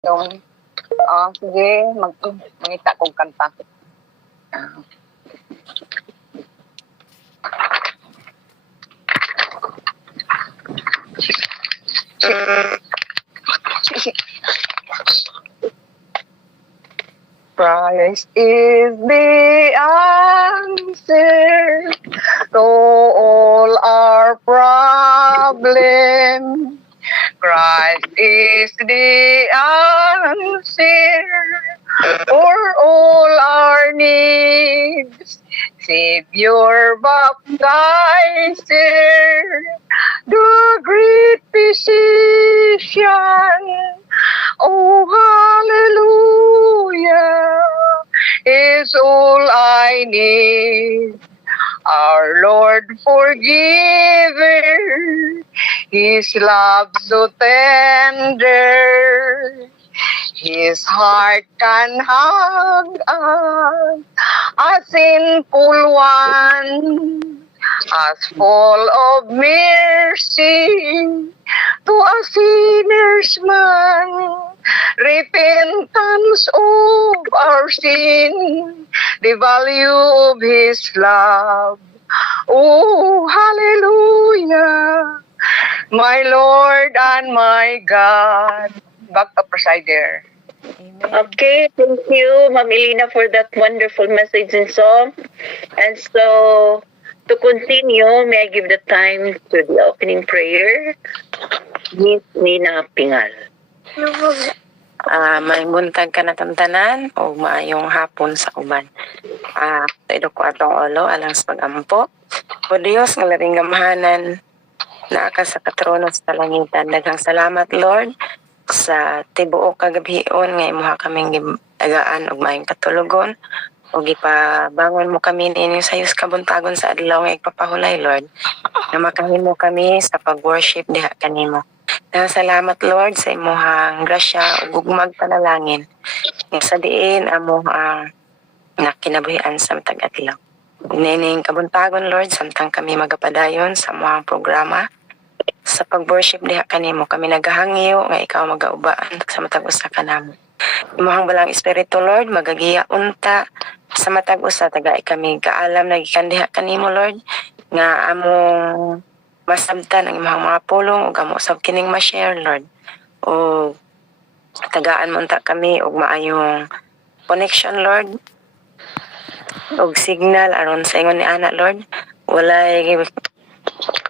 Yung, sige, mangita kong kanta. Ah. Christ is the answer to all our problems. Christ is the answer for all our needs. Savior baptizer, the great physician. Oh, hallelujah, is all I need. Our Lord forgiver, His love so tender. His heart can hug us, a sinful one, as full of mercy to a sinner's man. Repentance of our sin, the value of His love. Oh, hallelujah, my Lord and my God. Back to presider. Amen. Okay, thank you, Ma'am Elena, for that wonderful message and song. And so, to continue, may I give the time to the opening prayer. Miss Nina Pingal. May buntag ka na tamtanan o maayong hapon sa uban. Tayo ko atong olo alang sa pagampo. O Diyos ng labing gamahanan na ka sa katrono sa langitan. Daghang salamat Lord sa tibuok kagabion nga imuha kaming tagaan og maayong katulugon o gipabangon mo kami ninyong sayos kabuntagon sa adlaw nga igpapahulay Lord na makahimo kami sa pag-worship diha kanimo. Salamat Lord sa imuhang grasya ug gugmag panalangin nga sa diin amo ang nakinabuhian sa matag adlaw. Nining kabuntagon Lord samtang kami magapadayon sa among programa sa pag-worship diha kanimo kami nagahangyo nga ikaw magaubaan sa matag usa kanamo. Imuhang balang espiritu Lord magagiya unta sa matag usa tagay kami kaalam nagikan diha kanimo Lord nga among masabtan ang imong mga pulong ug amo sab kining ma-share Lord. O tagaan mo unta kami og maayong connection Lord og signal aron sa ingon ni ana Lord walay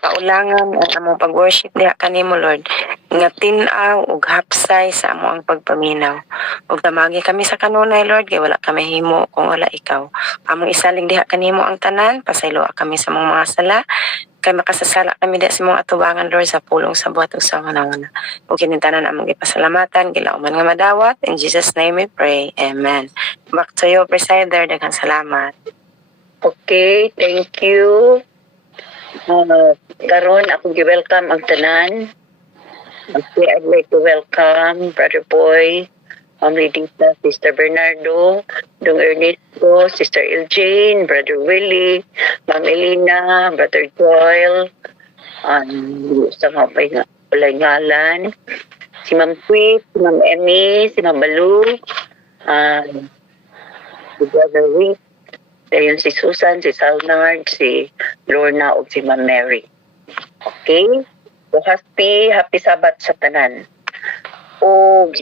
kaulangan ang among pag-worship diha kanimo Lord nga tin-aw ug hapsay sa among pagpaminaw ug tamagi kami sa kanunay Lord kay wala kami himo kung wala ikaw among isalig diha kanimo ang tanan pasaylo kami sa mga sala kay makasasala kami diha sa mga atubangan Lord sa pulong sa buhat ug sa panahon ug kining tanan among gipasalamatan gilauman nga madawat in Jesus name we pray amen. Back to you presider, daghang salamat. Okay, thank you. Karon ako gi-welcome ang tanan. Okay, I'd like to welcome Brother Boy, Ma'am Lidita, Sister Bernardo, Dong Ernesto, Sister Eugene, Brother Willie, Ma'am Elena, Brother Joel, sa mga palay ngalan, si Ma'am Sweet, si Ma'am Emmy, si Ma'am Balu, si Brother Rick, dayon si Susan, si Salnard, si Lorna, o si Ma'am Mary. Okay? So, happy Sabbath sa tanan. O,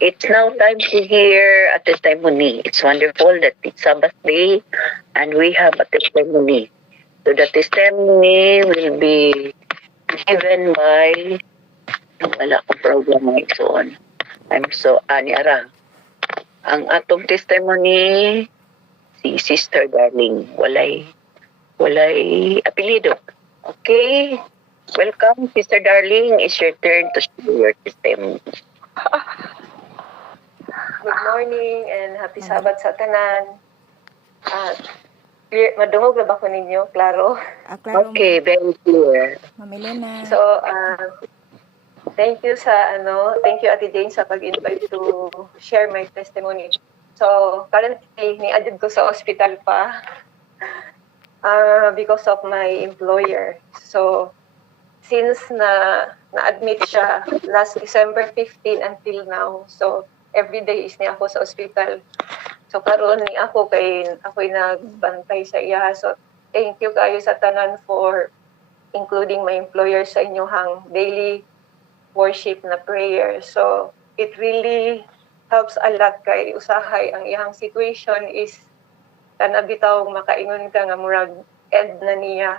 it's now time to hear a testimony. It's wonderful that it's Sabbath day and we have a testimony. So, the testimony will be given by wala akong program ngayon soon. I'm so aniara. Ang atong testimony si Sister Darling. Walay apelido. Okay? Welcome, Sister Darling. It's your turn to share your testimony. Good morning and happy Sabbath sa tanan. Clear, madungog na ba ko ninyo? Klaro? Klaro. Okay, very clear. Ma'am Elena. So, thank you Ate Jane sa pag-invite to share my testimony. So, currently, ni-adjud ko sa hospital pa because of my employer. So, since na-admit siya last December 15 until now. So every day is niya ako sa ospital. So karon ni ako kay ako'y nagbantay sa iya. So thank you kayo sa tanan for including my employer sa inyong daily worship na prayer. So it really helps a lot kay usahay ang iyang situation is bitaw makaingon ka nga murag end na niya.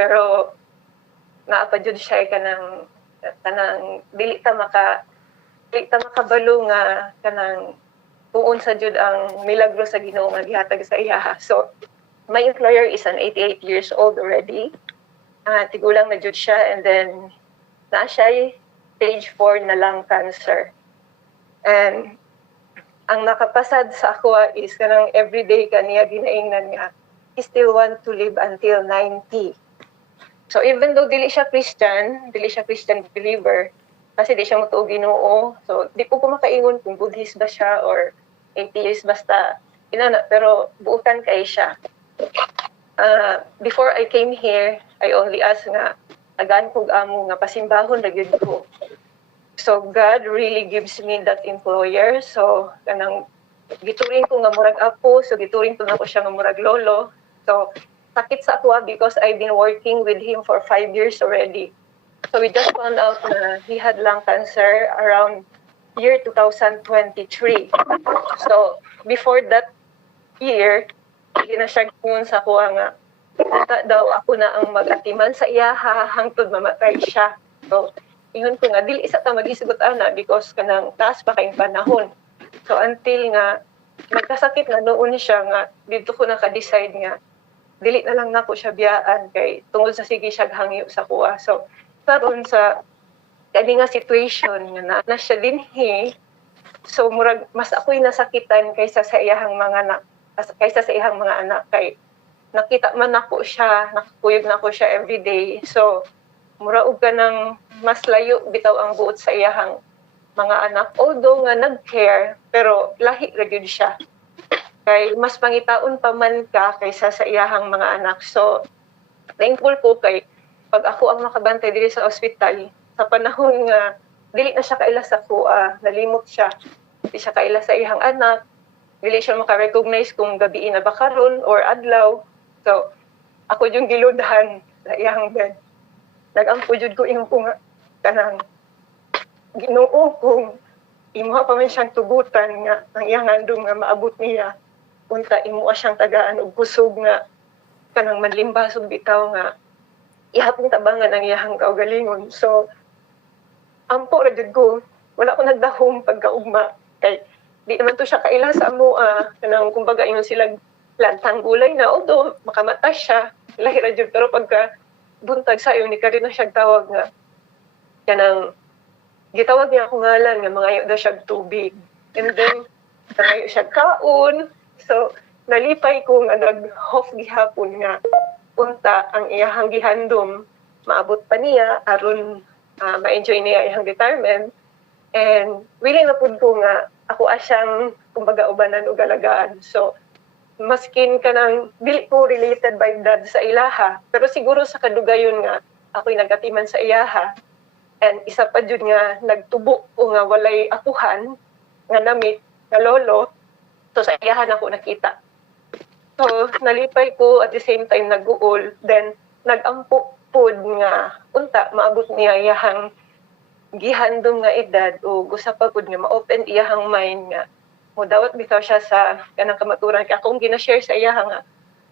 Pero naapajud siya kanang dili ta makabalo nga kanang tuon sa jud ang milagro sa Ginoo nga gihatag sa iya. So my employer is an 88 years old already. Tigulang na jud siya, and then na siya stage 4 na lung cancer. And ang nakapasad sa ako is kanang everyday kaniya ginaingnan nga he still want to live until 90. So even though dili siya Christian believer, kasi di siya mutuo Ginoo. So di ko makaingon kung Buddhist ba siya or atheist, basta inana, pero buutan kay siya. Before I came here, I only asked nga agan kog amo nga pasimbahon ra gyud ko. So God really gives me that employer. So kanang gituring ko nga murag apo, so gituring ko na ko siya nga murag lolo. So sakit sa ako because I've been working with him for 5 years already. So we just found out na he had lung cancer around year 2023. So before that year, ginasyagun sa kuha nga daw ako na ang mag-atiman sa iyaha hangtod mamatay siya. So ingon ko nga dili isa ta maghisgot ana because kanang taas pa kayong panahon. So until nga magkasakit na noon siya nga dito ko naka-decide nga dili na lang nako siya biyaan kay tungod sa sige siya hangyo sa kuha. So karon sa kani nga situation nga na siya dinhi, so murag mas ako'y nasakitan kaysa sa iyahang mga anak kay nakita man ako siya, nakakuyog na ako siya everyday. So mura og kanang mas layo bitaw ang buot sa iyahang mga anak, although nga nag-care pero lahi ra gyud siya kay mas pangitaon pa man ka kaysa sa iyahang mga anak. So thankful ko kay pag ako ang makabantay diri sa ospital sa panahon nga dili na siya kaila sa kuha, nalimot siya, di siya kaila sa iyang anak, dili siya makarecognize kung gabi na ba karon or adlaw. So ako yung giludhan sa iyang bed. Nagampo jud ko imo nga kanang Ginoo kung imo pa man siyang tugutan nga ang iyang andom nga maabot niya, unta imo siyang tagaan og kusog nga kanang manlimbasog bitaw nga ihapong tabangan ang iyang kaugalingon. So ampo ra jud ko, wala ko nagdahom pagkaugma kay di naman to siya kaila sa amo kanang kumbaga ingon sila lantang gulay na although makamata siya lahi ra jud, pero pagka buntag sayo ni Karina siya tawag nga kanang gitawag niya ako ngalan nga mangayo daw siya tubig, and then mangayo siya kaon. So nalipay ko nga nag-off gihapon nga punta ang iyahang gihandom maabot pa niya aron ma-enjoy niya iyang retirement. And willing na pud ko nga ako asyang kumbaga ubanan o galagaan. So maskin ka nang dili ko related by dad sa ilaha, pero siguro sa kadugayon nga ako'y nagatiman sa iyaha. And isa pa jud nga nagtubo o nga walay apuhan nga namit nga lolo. So sa iyahan ako nakita. So nalipay ko at the same time nag-uol, then nag-ampo pud nga unta maabot niya iyahang gihandom nga edad o gusto pa pud nga ma-open iyahang mind nga modawat bitaw siya sa kanang kamaturan. Kaya akong gina-share sa iya nga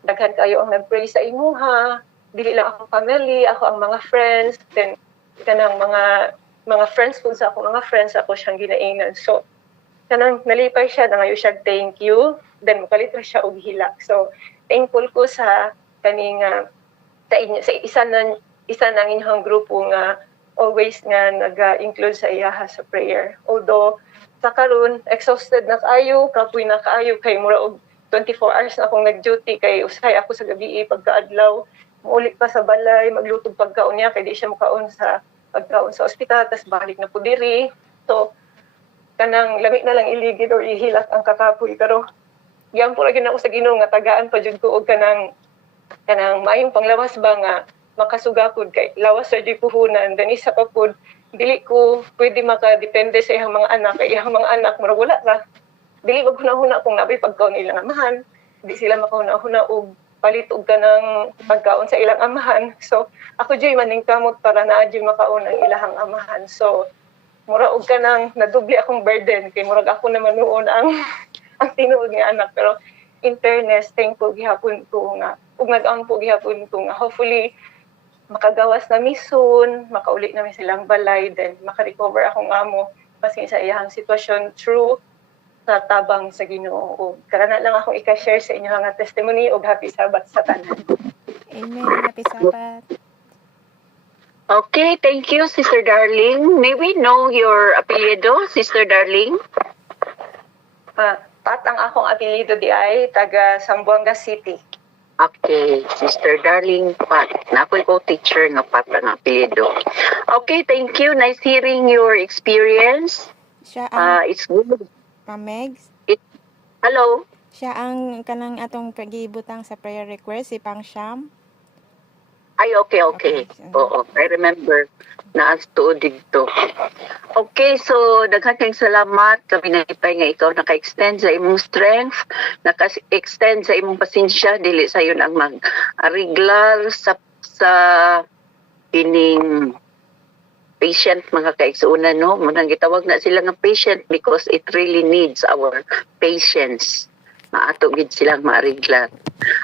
daghan kayo ang nag-pray sa imuha, dili lang akong family, ako ang mga friends, then kanang mga friends pud sa ako, mga friends ako siyang ginaingan. So kanang nalipay siya na ngayon siya thank you, then mukalit ra siya og hilak. So thankful ko sa kaning sa isa nang inyong grupo nga always nga nag-include sa iyaha sa prayer. Although sa karon exhausted na kaayo, kapoy na kaayo kay mura og 24 hours na akong nag-duty kay usay ako sa gabi pagkaadlaw, muulit pa sa balay, maglutog pagkaon niya kay di siya mukaon sa pagkaon sa ospital, tas balik na po diri. So kanang lamig na lang iligid or ihilak ang kakapoy, pero yan po lagi na ako sa Ginoo nga tagaan pa jud ko og kanang mayong panglawas ba nga makasugakod kay lawas sa di puhunan. Then isa pa pud dili ko pwede makadepende sa iyang mga anak kay iyang mga anak murag wala ra. Dili ba hunahuna kung nabay pagkaon ilang amahan. Di sila makahuna-huna og palit og kanang pagkaon sa ilang amahan. So ako joy maning kamot para naa joy makaon ang ilahang amahan. So mura og kanang nadubli akong burden kay murag ako naman noon ang ang tinuod nga anak, pero in fairness thankful gihapon ko nga ug nag-ampo gihapon ko nga hopefully makagawas na mi soon, makaulit na mi silang balay, then makarecover akong amo basin sa iyang sitwasyon through sa tabang sa Ginoo. Ug karana lang akong i-share sa inyo nga testimony ug happy Sabbath sa tanan. Amen. Happy Sabbath. Okay, thank you, Sister Darling. May we know your apelyido, Sister Darling? Pat ang akong apelyido di ay taga Zamboanga City. Okay, Sister Darling Pat. Nakoy ko teacher nga Pat ang apelyido. Okay, thank you. Nice hearing your experience. Siya ang It's good. Megs. Hello? Siya ang kanang atong pagibutang sa prayer request si Pang Sham. Ay, okay. Oo, I remember na as tuod dito. Okay, so daghang kayong salamat. Kami nagipay nga ikaw naka-extend sa imong strength, naka-extend sa imong pasensya, dili sa yun ang mag-ariglar sa pining patient mga kaigsuunan, no? Munang gitawag na sila nga patient because it really needs our patience. Maato gid silang maariglar.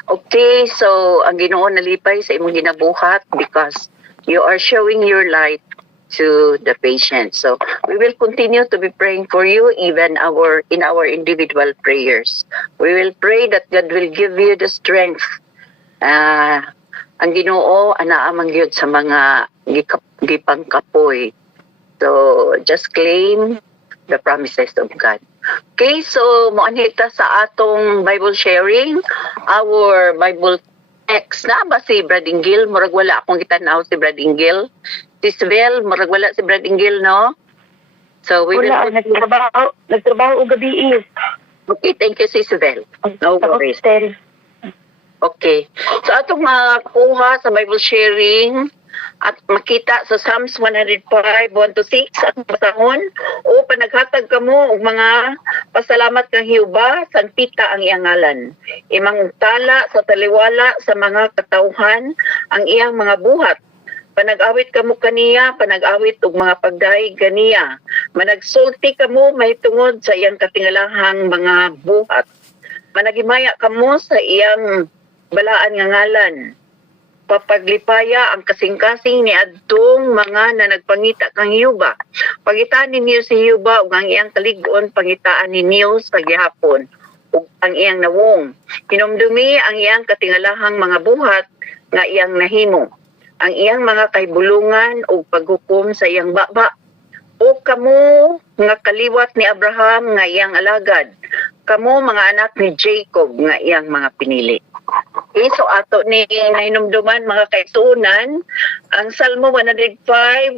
Okay, so ang Ginoo nalipay sa imong ginabuhat because you are showing your light to the patient. So we will continue to be praying for you even in our individual prayers. We will pray that God will give you the strength. Ang Ginoo anaa man gyud sa mga gipangkapoy. So just claim the promises of God. Okay, so moanhita sa atong Bible sharing, our Bible text na ba si Brad Ingil? Murag wala akong kitanaw si Brad Ingil. Si Svel, murag wala si Brad Ingil, no? So we Wala, will... nagtrabaho og gabi. Okay, thank you si Svel. No worries. Hotel. Okay. So atong makuha sa Bible sharing at makita sa Psalms 105, 1-6 at basahon o panaghatag kamo og mga pasalamat kang Hiuba, santita ang iyang ngalan. Imang tala sa taliwala sa mga katawhan ang iyang mga buhat. Panag-awit kamo kaniya, panag-awit og mga pagdaig kaniya. Managsulti kamo mahitungod sa iyang katingalahang mga buhat. Managimaya kamo sa iyang balaan nga ngalan. Papaglipaya ang kasing-kasing ni adtong mga na nagpangita kang Hiuba. Pangitaan ninyo si Hiuba ug ang iyang kalig-on pangitaan ninyo sa gihapon ug ang iyang nawong. Hinumdumi ang iyang katingalahang mga buhat nga iyang nahimo. Ang iyang mga kahibulungan ug paghukom sa iyang baba. O kamo nga kaliwat ni Abraham nga iyang alagad. Kamo mga anak ni Jacob nga iyang mga pinili. Okay, so ato ni nahinumduman mga kaigsuunan, ang Salmo 105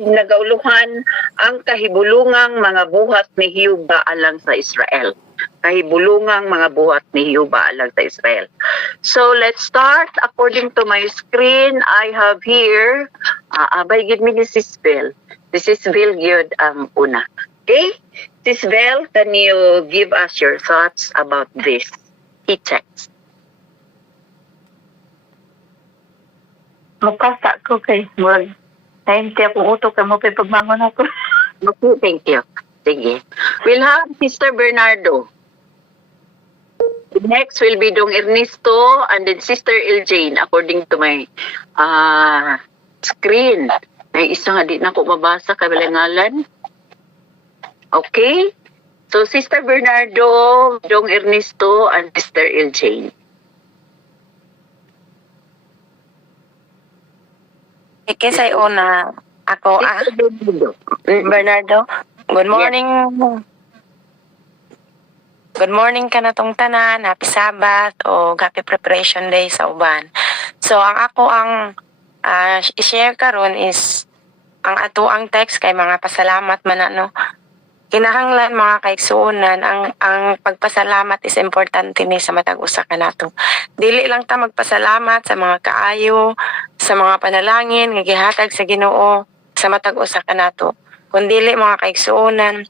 nagauluhan ang kahibulungang mga buhat ni Hiuba alang sa Israel. Kahibulungang mga buhat ni Hiuba alang sa Israel. So let's start. According to my screen, I have here, abay gid mi ni Sisbel. This is Bill Gyud ang una. Okay? Sisbel, can you give us your thoughts about this key text? Mukasa ko kay murag. Nahinti akong utok kay mo pagmangon ako. Okay, thank you. Sige. We'll have Sister Bernardo. Next will be Dong Ernesto and then Sister Eljane according to my screen. May isa nga di na ko mabasa kabilangalan. Okay? So Sister Bernardo, Dong Ernesto and Sister Eljane. Ikisay una ako Sister Bernardo. Bernardo. Good morning. Good morning ka na tong tanan. Happy Sabbath o happy preparation day sa uban. So ang ako ang i-share karon is ang ato ang text kay mga pasalamat man ano. Kinahanglan mga kaigsuonan ang pagpasalamat is importante ni sa matag usa ka nato. Dili lang ta magpasalamat sa mga kaayo, sa mga panalangin nga gihatag sa Ginoo sa matag usa kanato. Kun dili mga kaigsuonan,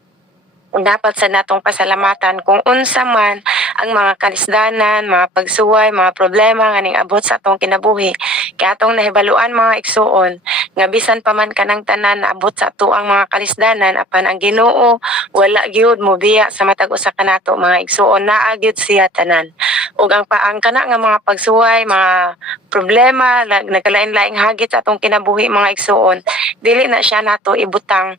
dapat sa natong pasalamatan kung unsa man ang mga kalisdanan, mga pagsuway, mga problema nga ning abot sa atong kinabuhi. Kaya atong nahibaluan mga igsuon nga bisan pa man kanang tanan na abot sa ato ang mga kalisdanan, apan ang Ginoo wala gyud mo biya sa matag usa kanato mga igsuon, naa gyud siya tanan. Ug ang kana nga mga pagsuway, mga problema, nagkalain-laing hagit sa atong kinabuhi mga igsuon, dili na siya nato ibutang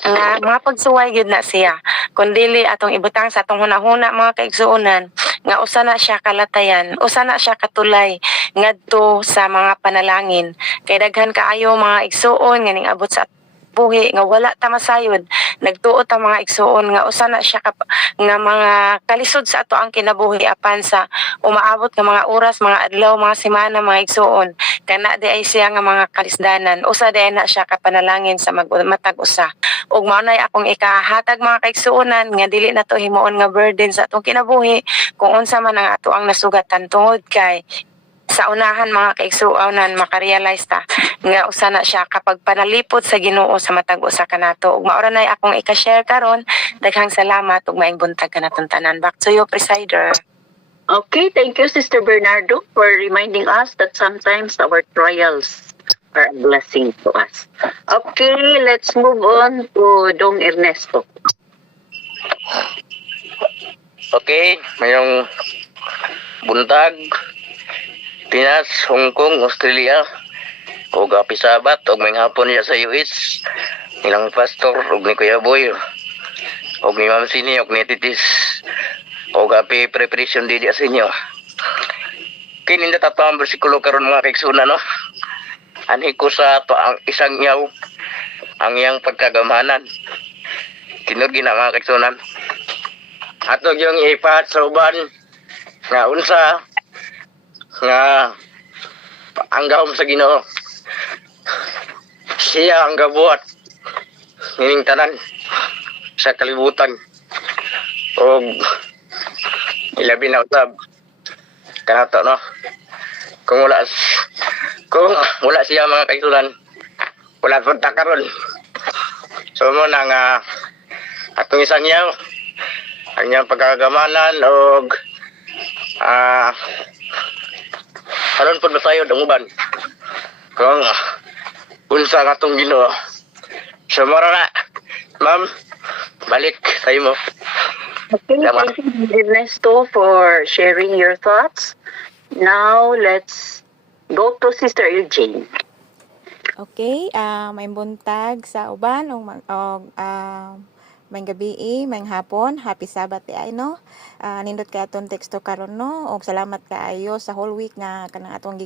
nga mga pagsuway gyud na siya, kundili atong ibutang sa atong hunahuna mga kaigsuonan nga usa na siya kalatayan, usa na siya katulay ngadto sa mga panalangin. Kay daghan kaayo mga igsuon nga ning abot sa buhi nga wala ta masayod, nagtuo ta mga igsuon nga usa na siya nga mga kalisod sa ato ang kinabuhi, apan sa umaabot nga mga oras, mga adlaw, mga semana mga igsuon, kana di ay siya nga mga kalisdanan, usa di na siya kapanalangin sa matag usa. Ug mao nay akong ikahatag mga kaigsuonan nga dili na to himuon nga burden sa atong kinabuhi kung unsa man ang ato ang nasugatan, tungod kay sa unahan mga kaigsuonan makarealize ta nga usa na siya kapag panalipod sa Ginoo sa matag usa kanato. Ug mao ra nay akong ika-share karon. Daghang salamat ug maayong buntag kanatong tanan. Back to you, Presider. Okay, thank you, Sister Bernardo, for reminding us that sometimes our trials are a blessing to us. Okay, let's move on to Dong Ernesto. Okay, mayong buntag, Pinas, Hong Kong, Australia, o Pisabat, o may hapon niya sa US, ilang pastor, o ni Kuya Boy, o ni Ma'am Sini, o ni Titis, o preparation didi sa inyo. Kininda tato ang bersikulo karon mga kaigsunan, no? Ani ko sa to ang isang yaw, ang iyang pagkagamanan. Tinugi na mga kaigsunan. Ato yung ipahat sa uban, nga unsa, nga ang gahom sa Ginoo, siya ang gabuhat nining tanan sa kalibutan, o ilabi na usab kanato, no? Kung wala siya mga kaigsunan, wala punta karon. So mo na nga atong isang yaw, ang iyang pagkagamanan, o aron po masayod ang uban kung unsa nga itong Ginoo. So mara na, ma'am, balik tayo mo. Okay, thank you, Ernesto, for sharing your thoughts. Now, let's go to Sister Eugene. Okay, may buntag sa uban may gabi, may hapon, happy Sabbath ay no. Nindot kay aton teksto karon no, og salamat kaayo sa whole week nga kanang atong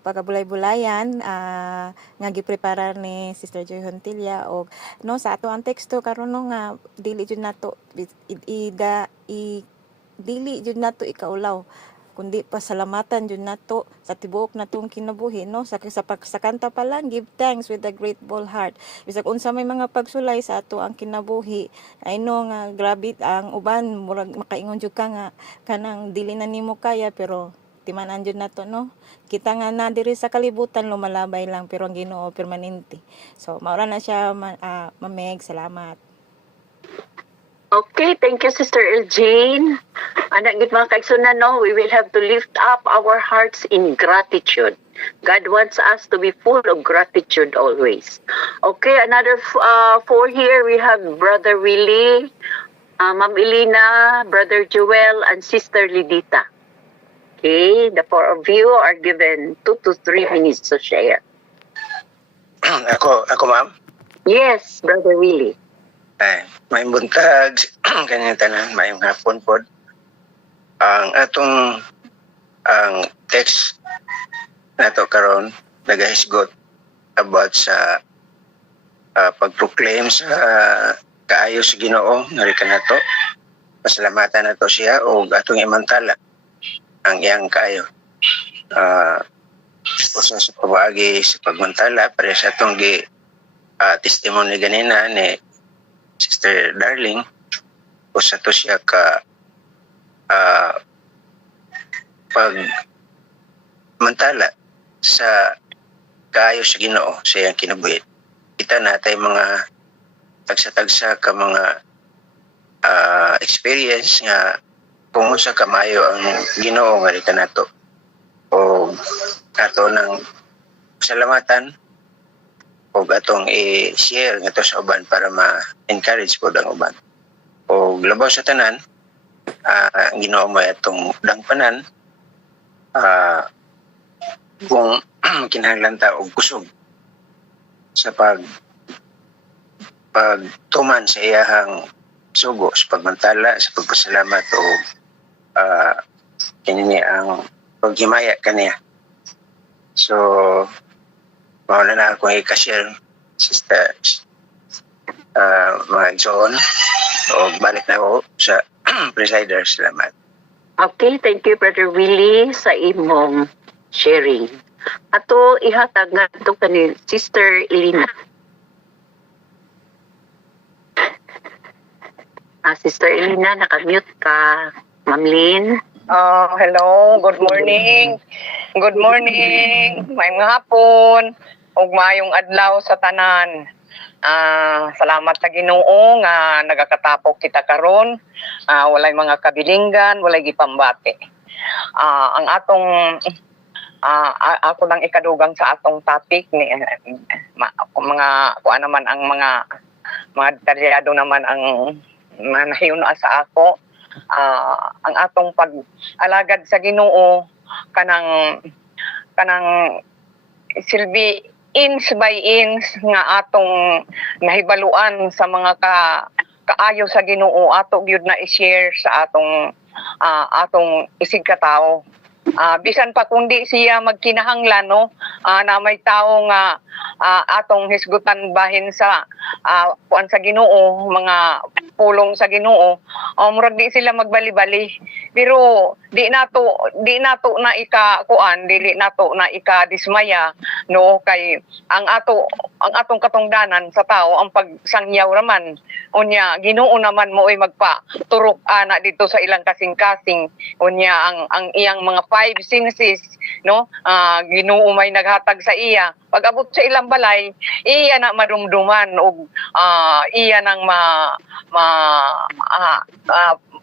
pagabulay-bulayan nga giprepara ni Sister Joy Hontilla, og no sa ato ang teksto karon no nga dili jud nato dili jud nato ikaulaw, kundi pasalamatan jud nato sa tibuok natong kinabuhi no. Sa kanta pa lang, give thanks with a grateful heart. Bisag unsa may mga pagsulay sa ato ang kinabuhi, I know nga grabe ang uban murag makaingon jud ka nga kanang dili na nimo kaya, pero timanan jud nato no. Kita nga na diri sa kalibutan lumalabay lang, pero ang Ginoo permanente. So maura na siya mameg. Salamat. Okay, thank you, Sister Eugene. Anak gid mga kaigsunan, no, we will have to lift up our hearts in gratitude. God wants us to be full of gratitude always. Okay, another four here. We have Brother Willie, Ma'am Elena, Brother Joel, and Sister Lidita. Okay, the four of you are given 2 to 3 minutes to share. Ako ma'am? Yes, Brother Willie. Ay, may buntag kanyang tanan, may hapon po. Ang atong text nato karon nagahisgot about sa pag-proclaim sa kaayo sa Ginoo nga kanato. Pasalamatan nato siya o atong imantala ang iyang kaayo. Usa sa pabagi sa pagmantala para sa atong testimony ganina ni Sister Darling, usa to siya ka pagmantala sa kaayo sa Ginoo sa iyang kinabuhi. Kita natay mga tagsa-tagsa ka mga experience nga kung unsa kamayo ang Ginoo nga rita nato o ato ng salamatan o atong i-share nga sa uban para ma-encourage po ang uban. O labaw sa tanan, ang Ginoo mo atong dangpanan kung kinahanglan ta og kusog sa pagtuman sa iyahang sugo, sa pagmantala, sa pagpasalamat o kinini ang paghimaya kaniya. So, mauna na akong i-share, sisters, mga igsoon, o balik na ako sa presider. Salamat. Okay, thank you Brother Willie sa imong sharing. Ato ihatag nga ito kani Sister Elina. Sister Elina, nakamute ka. Ma'am Lynn. Hello, good morning. Good morning. Mayong hapon. Ug maayong adlaw sa tanan. Salamat sa Ginoo nga nagakatapok kita karon. Walay mga kabilinggan, walay gipambati. Ang atong ako lang ikadugang sa atong topic ni mga kuan naman ang mga detalyado naman ang nahiyuna sa ako. Ang atong pag-alagad sa Ginoo kanang silbi inch by inch nga atong nahibaluan sa mga kaayo sa Ginoo ato gyud na i-share sa atong isig ka tawo. Bisan pa kundi siya magkinahanglan no, na may tao nga atong hisgutan bahin sa kuan sa Ginoo, mga pulong sa Ginoo, murag di sila magbali-bali. Pero di nato na ika-kuan, dili nato na ika-dismaya no, kay ang atong katungdanan sa tao ang pagsangyaw raman. Unya Ginoo naman mo ay magpaturok ana dito sa ilang kasing-kasing. Unya ang iyang mga five senses no, Ginoo may naghatag sa iya. Pag abot sa ilang balay, iya na madumduman og iya nang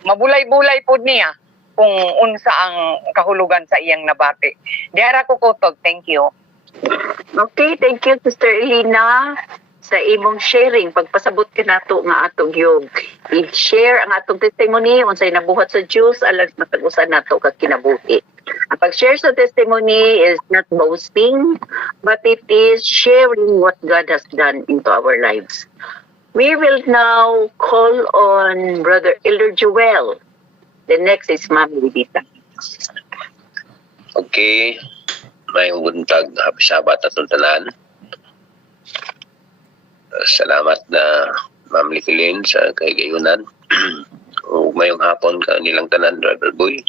mabulay-bulay pod niya kung unsa ang kahulugan sa iyang nabati. Diara ko kutog. Thank you. Okay, thank you Sister Elina sa imong sharing. Pagpasabot ka nato nga atong yung i-share ang atong testimony unsay nabuhat sa Diyos alang matag-usan nato kag kinabuhi. Ang pag-share sa testimony is not boasting, but it is sharing what God has done into our lives. We will now call on Brother Elder Joel. The next is Ma'am Lidita. Okay, may buntag, happy Sabat atong tanan. Salamat na Ma'am Lithlin sa kagayunan. O mayong hapon ka nilang tanan, Brother Boy,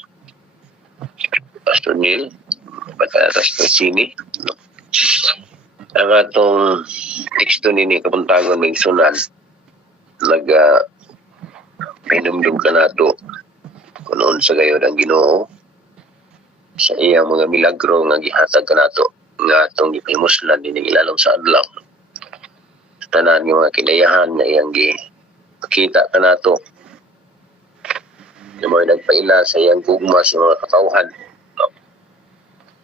Pastor Neil, Batatas Tosini. Ang atong teksto nini kapuntagon may sunan, pinumdum ka nato kunoon sa gayod ang Ginoo sa iyang mga milagro nga gihatag ka nato nga atong gipahimuslan dining ilalom sa adlaw. Tanan ng mga kinayahan na iyang gipakita ka nato na mga nagpaila sa iyang gugma sa mga katawhan.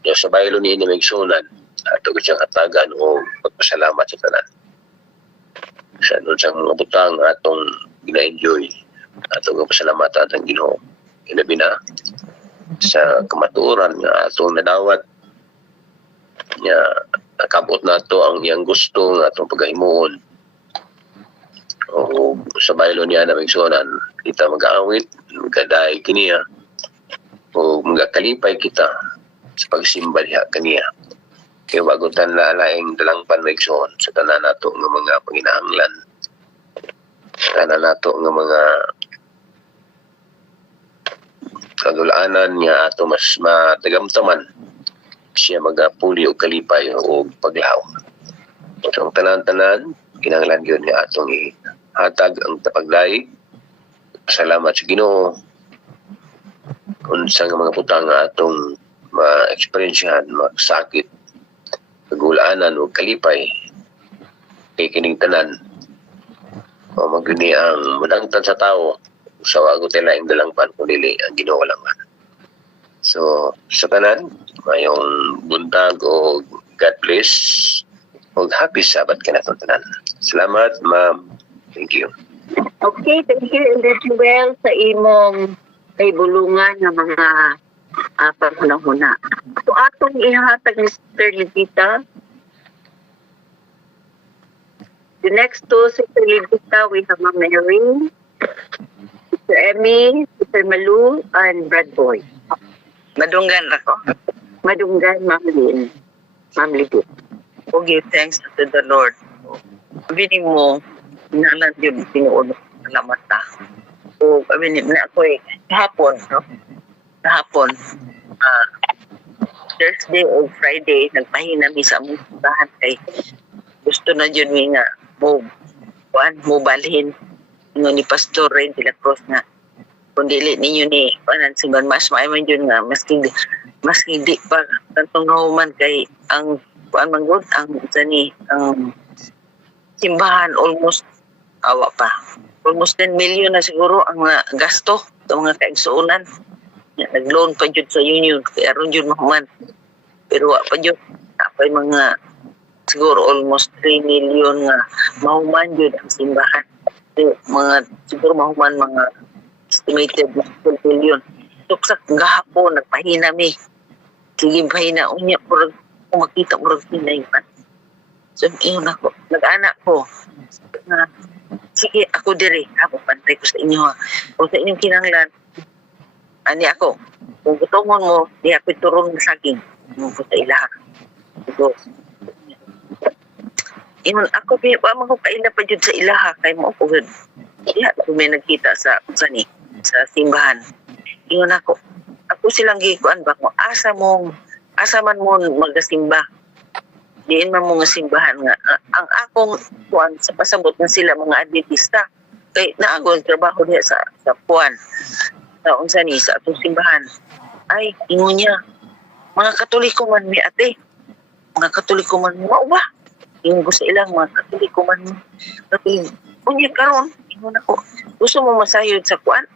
Yung sa baylo ni ini magsunan ato ko siyang hatagan o pagpasalamat sa tanan. Sa nun siyang mga butang atong gina-enjoy atong pasalamatan ang Ginoo. Inabi na sa kamatuoran nga atong nadawat nga nakabot nato ang iyang gusto nga atong pagahimuon. O sa baylo niya na magsunan kita mag-aawit, magaday kaniya o magakalipay kita sa pagsimba diha kaniya. Kaya bago tan laing dalang panwegson sa tanan nato nga mga panginahanglan, tanan nato nga mga kagulaanan nga ato mas matagamtaman siya magapuli o kalipay o paglaw. So, ang tanan-tanan, kinahanglan yun nga atong ihatag ang tapaglaig. Salamat sa Ginoo. Unsa nga mga putang nga atong ma-experiensyahan, magsakit, kagula kadaanan o kalipay kay kining tanan o maguni ang munangtan sa tao sa wago tila ang dalangpan kung dili ang Ginoo lang man. So sa tanan mayong buntag o God bless o happy Sabbath kanatong tanan. Salamat ma'am. Thank you. Okay, thank you, Elder Joel, sa imong kaibulungan ng mga panghuna-huna. So, atong ihatag ni Sister Lidita. The next to Sister Lidita, we have Ma'am Mary, Sister Emmy, Sister Malu, and Brad Boy. Madunggan ako. Madunggan, Ma'am Lynn. Ma'am Lidita. O give thanks to the Lord. Bini mo, nalang yun, pinuulo. Salamat ta. O kami na ako kahapon, no? Kahapon, Thursday o Friday, nagpahina mi sa among simbahan kay gusto na yun mi nga mo balhin ni Pastor Ray de la Cruz nga kung dili ninyo ni panan simbahan mas maayon yun nga maski di pa kantong nahuman kay ang kuan man gud ang simbahan almost almost 10 million na siguro ang gasto sa mga kaigsuonan. Nag-loan pa jud sa union kaya aron jud mahuman. Pero wa pa jud apay mga siguro almost 3 million nga mahuman jud ang simbahan. Mga siguro mahuman mga estimated 12 million. Tuksak gahapon nagpahina mi. Sige pahina unya pero kung makita mo rin pinayman. So iyon ako, nag-anak ko na sige ako diri, ako pantay ko sa inyo ha. Kung sa inyong kinanglan, ani ako, kung gutongon mo, di ako turun sa saging. Mo ko sa ilaha. So, iyon ako, pa mga kaila pa dyan sa ilaha, kay mo ako, diya, kung may nagkita sa simbahan. Iyon ako silang gikuan ba, asa man mo magasimba. Diin man mga simbahan nga. Ang akong kuan sa pasabot na sila mga Adventista. Kay naagol trabaho niya sa kuan. Sa unsa ni sa atong simbahan. Ay, ingon niya. Mga Katoliko man mi ate. Mga Katoliko man mo ba? Ingon ko sa ilang mga Katoliko man mo. Katoliko. Unya karon, ingon ako. Gusto mo masayod sa kuan?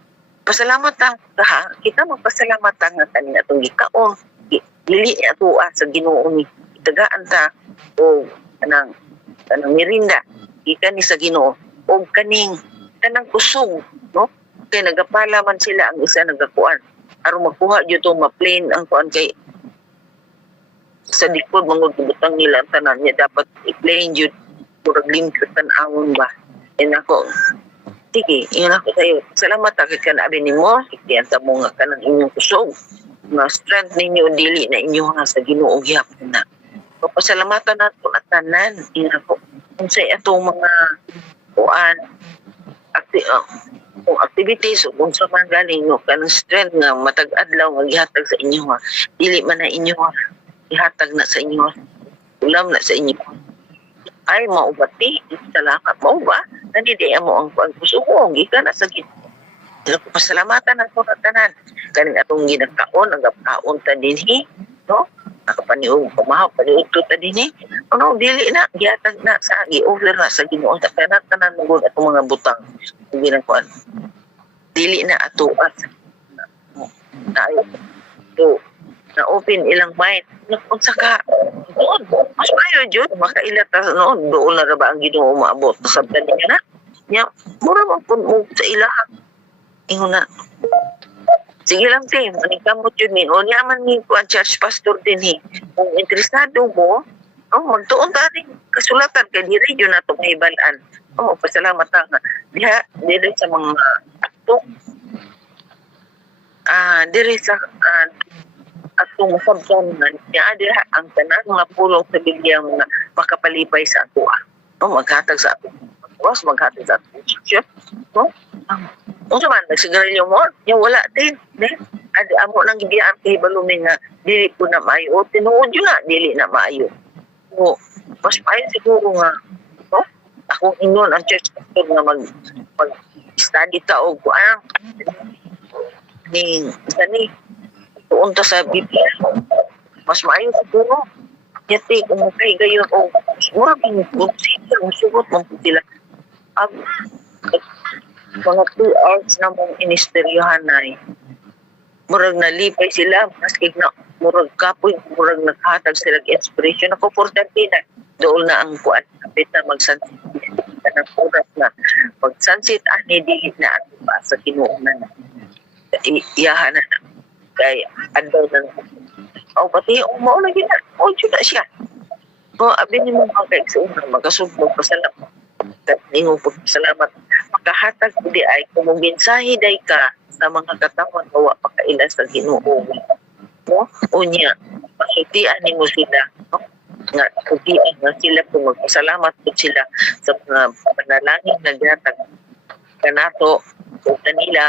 Pasalamat ang ha. Kita magpasalamat ang kanin atong gikaon. Dili ato sa Ginoo ni tagaan ta o kanang mirinda ikan ni sa Ginoo o kaning kanang kusog no kay nagapala man sila ang isa nagakuan aron makuha jud to ma-plain ang kuan kay sa likod mga gibutang nila ang tanan niya dapat i-plain jud murag limpyo tan-awon ba en ako sige iyon ako tayo salamat kay kanabi nimo ikiyanta mo nga kanang inyong kusog nga strength ninyo dili na inyo nga sa Ginoo gyapon na. Pasalamatan nato at tanan ina ko. Unsay atong mga kuan activities kung sa man galing no kanang strength nga matag adlaw nga gihatag sa inyo nga dili man na inyo nga gihatag na sa inyo ulam na sa inyo ay maubati salamat mo ba nani di amo ang kuan kusugong gikan na sa pasalamatan ako na tanan kaning atong ginakaon ang kaon ta dinhi no nakapaniog pamahaw paniog ta dinhi ano dili na gihatag na sa gi-over na sa Ginoo ta tanan mo atong mga butang ginakuan dili na ato at na na open ilang mind unsa ka doon mas mayo jud makailata noon doon na ra ba ang Ginoo maabot sabtan niya na nya mura man pud mo sa ilaha ingon na sige lang team manikamot yun min o niyaman ni kuan church pastor din kung interesado mo magtuon ta rin kasulatan kay diri yun na itong ibalaan pasalamat na nga diha diri sa mga akto diri sa atong sabsanan niya diha ang tanan mga pulong sa Biblia mga makapalipay sa ato maghatag sa ato maghatag sa ato church no unsa man nagsigarilyo mo nya wala din adi amo nang gibiyaan kay balumin nga dili po na maayo tinuod yun na dili na maayo o mas maayo siguro nga no ako ingon ang church pastor nga mag study ta og kuan ni tuon ta sa Biblia mas maayo siguro Yati, kung makahigayon o murag yung sila, musugot mo po sila. Mga 2 hours na mong inisтерyohan na murag nalipay sila, maski na murag kapoy, murag naghatag sila inspiration. Ako, importante na doon na ang kuan kapit na magsansit na ng oras na magsansit ani digit na ato pa sa kinuunan iyahan na kay andaw na pati mo lagi na na siya mo abi ni mo magkaigsuon magkasubog pasalamat ningo po salamat makahatag di ay kung mensahe day ka sa mga katawan wa pa kaila sa Ginoo mo unya pasutian nimo sila no? Nga kutian nga sila po magpasalamat po sila sa mga panalangin na ginatag kanato o kanila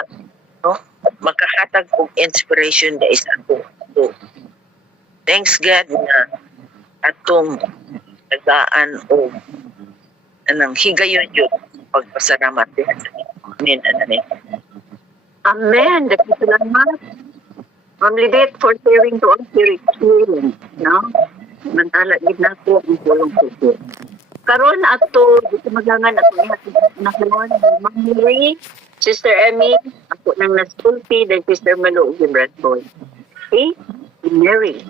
no makahatag og inspiration da isa to thanks God na atong tagaan o anang higayon yun pagpasalamat din sa amen amen Amen. Salamat. Ma'am Lidit for sharing to us your experience. No? Mantala gid nako ang pulong puso. Karon ato dito magangan ato na karon Ma'am Mary, Sister Emmy, ako nang na-school fee, then Sister Malo ug Brad Boy. Okay? Mary.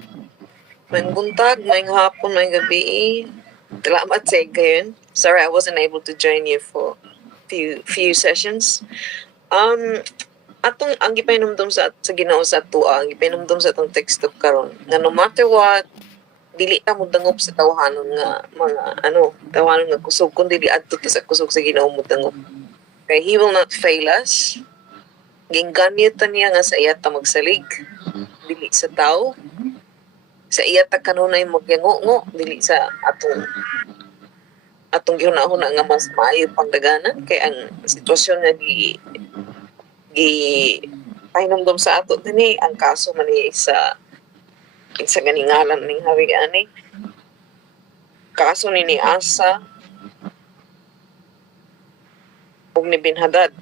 May buntag, may hapon, may gabi. Salamat sa gayon. Sorry, I wasn't able to join you for few sessions. Atong ang gipainumdum sa Ginoo sa tuwa, ang gipainumdum sa atong teksto karon nga no matter what dili ta mo dangop sa tawhanon nga mga tawhanon nga kusog kundi adto ta sa kusog sa Ginoo mo dangop. Kay He will not fail us. Ginggamit ta niya nga sa iya ta magsalig dili sa tao. Sa iya ta kanunay magyango dili sa atong gihuna-huna nga mas maayo pangdaganan kay ang sitwasyon nga pahinumdum sa ato din ang kaso man sa ganingalan ning hari ani kaso ni Asa ug ni Binhadad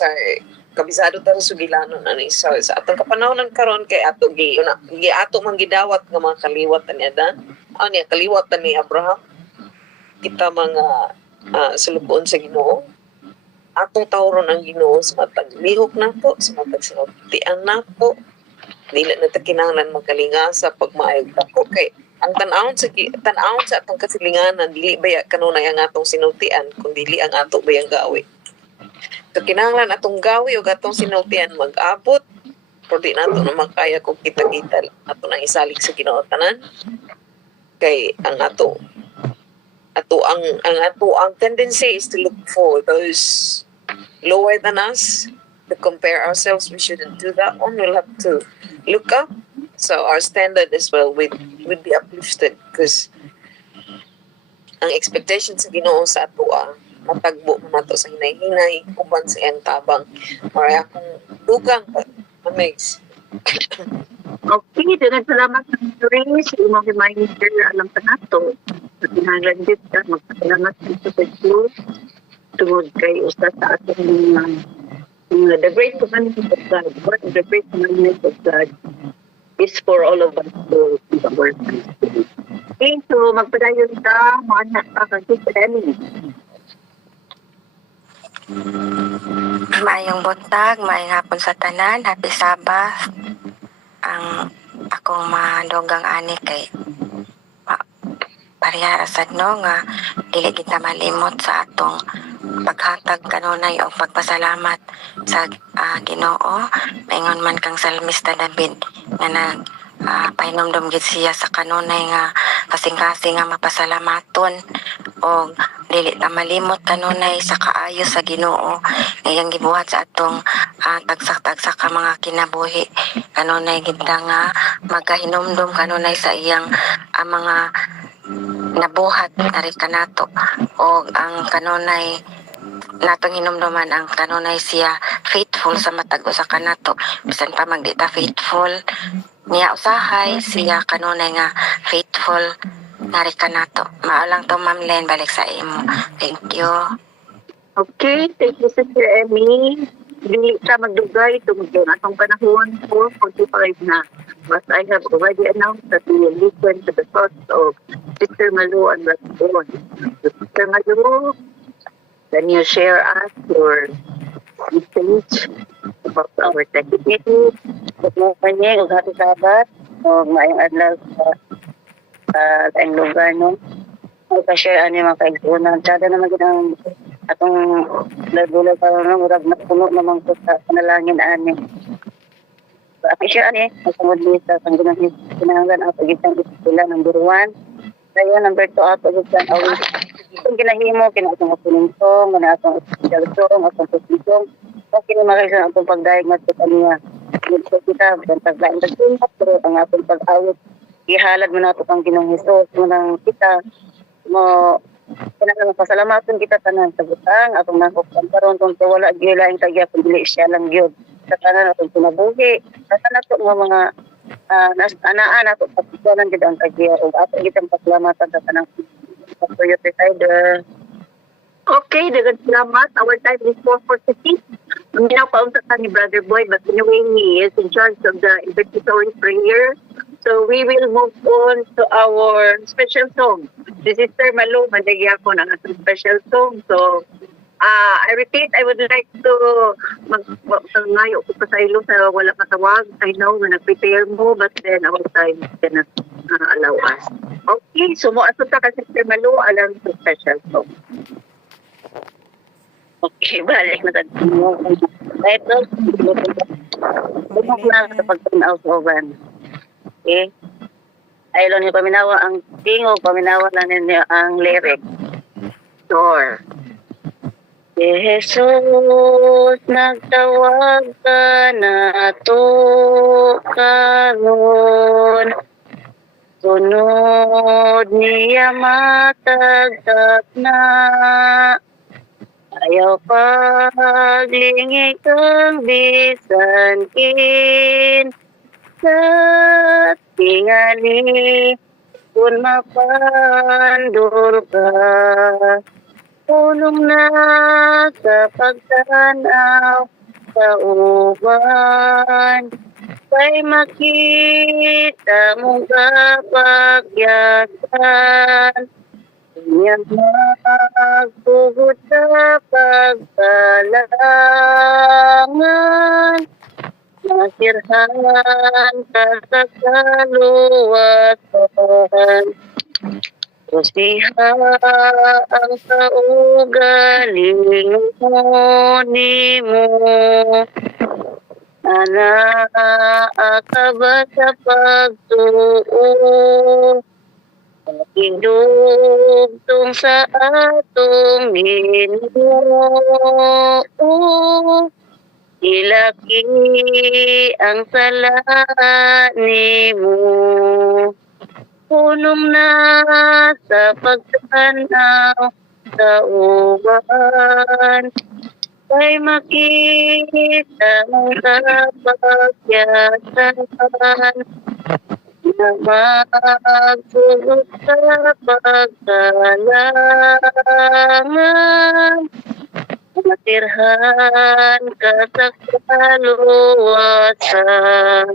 kay kabisado ta sa sugilanon ani sa atong kapanahonan karon kay ato ato man gidawat nga mga kaliwat ni Adan ani kaliwat ni Abraham kita mga sulubuon sa Ginoo atong tawron ang Ginoo sa matag lihok nato sa matag sinultian nato dili na ta kinahanglan magalinga sa pagmaayog nako kay ang tan-awon sa atong kasilinganan dili baya kanunay ang atong sinultian kun dili ang ato bayang gawi so kinahanglan atong gawi ug atong sinultian mag-abot pero di nato na makaya kung kita-kita ato nang isalig sa Ginoo tanan kay ang ang tendency is to look for those lower than us, to compare ourselves. We shouldn't do that one. We'll have to look up so our standard as well would be uplifted because ang expectation sa Ginoo sa ato matagbo man nato sa hinay-hinay uban sa iyang tabang para akong dugang amaze. Okay, daghang salamat sa ring sa imong reminder alam pa nato. Kinahanglan gid ka magpasalamat sa Pagsuo tungod kay usa sa atong the great commandment of God. What the great commandment of God is for all of us to keep our faith. Okay, so magpadayon ka, mga anak ka kasi sa Emmy. Maayong buntag, maayong hapon sa tanan, happy Sabbath. Ang akong madugang ani kay parihara sad no nga dili kita malimot sa atong paghatag kanunay o pagpasalamat sa Ginoo. Maingon man kang salmista David nga pahinumdum gid siya sa kanunay nga kasing-kasing nga mapasalamaton o dili ta malimot kanunay sa kaayo sa Ginoo ngayang gibuhat sa atong tagsak-tagsak ka mga kinabuhi kanunay gid nga magahinumdum kanunay sa iyang mga nabuhat nari kanato o ang kanunay natong hinumduman ang kanunay siya faithful sa matag usa kanato bisan pa magdi ta faithful niya usahay siya kanunay nga faithful nari kanato maalang to Ma'am Len balik sa imo thank you. Okay, thank you Sister Emmy. Dili ka magdugay tungod kay atong panahon 4:45 na. But I have already announced that we will listen to the thoughts of Sister Malu and Brother Bon. So, Sister Malu, can you share us your message about our technique? Good morning, ug happy Sabat. O maayong adlaw sa laing lugar, no? Ay pa-share ani mga kaigsunan. Tsada naman gid ang atong lagulay karon no, murag napuno naman ko sa panalangin ani. So, share ani, masungod ni sa panggunang kinahanglan ang pagitang isula number 1. Kaya number 2 ato gid sa awit. Kung ginahimo kinatong opening song, atong official song, atong position, okay ni makaisan atong pagdayeg ngadto kaniya. So kita bantag lain tagtinap pero ang atong pag-awit ihalad man nato kang Ginoong Hesus nang kita mo kinahanglan pasalamaton kita tanan sa butang atong nakoptan karon kung wala gyud laing tagya kun dili siya lang gyud sa tanan atong kinabuhi sa tanan to mga anaan ato pagkunan gid ang tagya ug ato gitang pasalamatan sa tanang Toyota Decider. Okay, dagan salamat. Our time is 4:46. Minaw paunta ka ni Brother Boy, but anyway, he is in charge of the investigatory prayer. So we will move on to our special song. Si Sister Malu, mandagya ko ng atong special song. So, I repeat, I would like to ngayo ko pa sa ilo sa wala katawag. I know na nag-prepare mo, but then our time cannot allow us. Okay, so mo ato ka Sister Malu, alam sa special song. Okay, balik na tagtino. Ito, bumok na sa pagtanaw sa uban. Okay? Ayun niyo paminawa ang tingog, paminawa lang ninyo ang lyric. Sure. Si Jesus, nagtawag ka na to karon. Sunod niya matagtap na. Ayaw paglingi kang bisan kin sa tingali kung mapandol ka. Pulong na sa pagtanaw sa uban kay makita mong kapagyasan. Yang magpugod sa pagkalangan, masirhan ka sa kaluwasan. Usiha ang kaugaling ni mo, ka sa pagtuo. Pagdugtong sa atong Ginoo, ilaki ang sala nimo. Punong na sa pagtanaw sa uban, kay makita mong kapagyasan. Na magpugod sa pagkalangan, matirhan ka sa kaluwasan.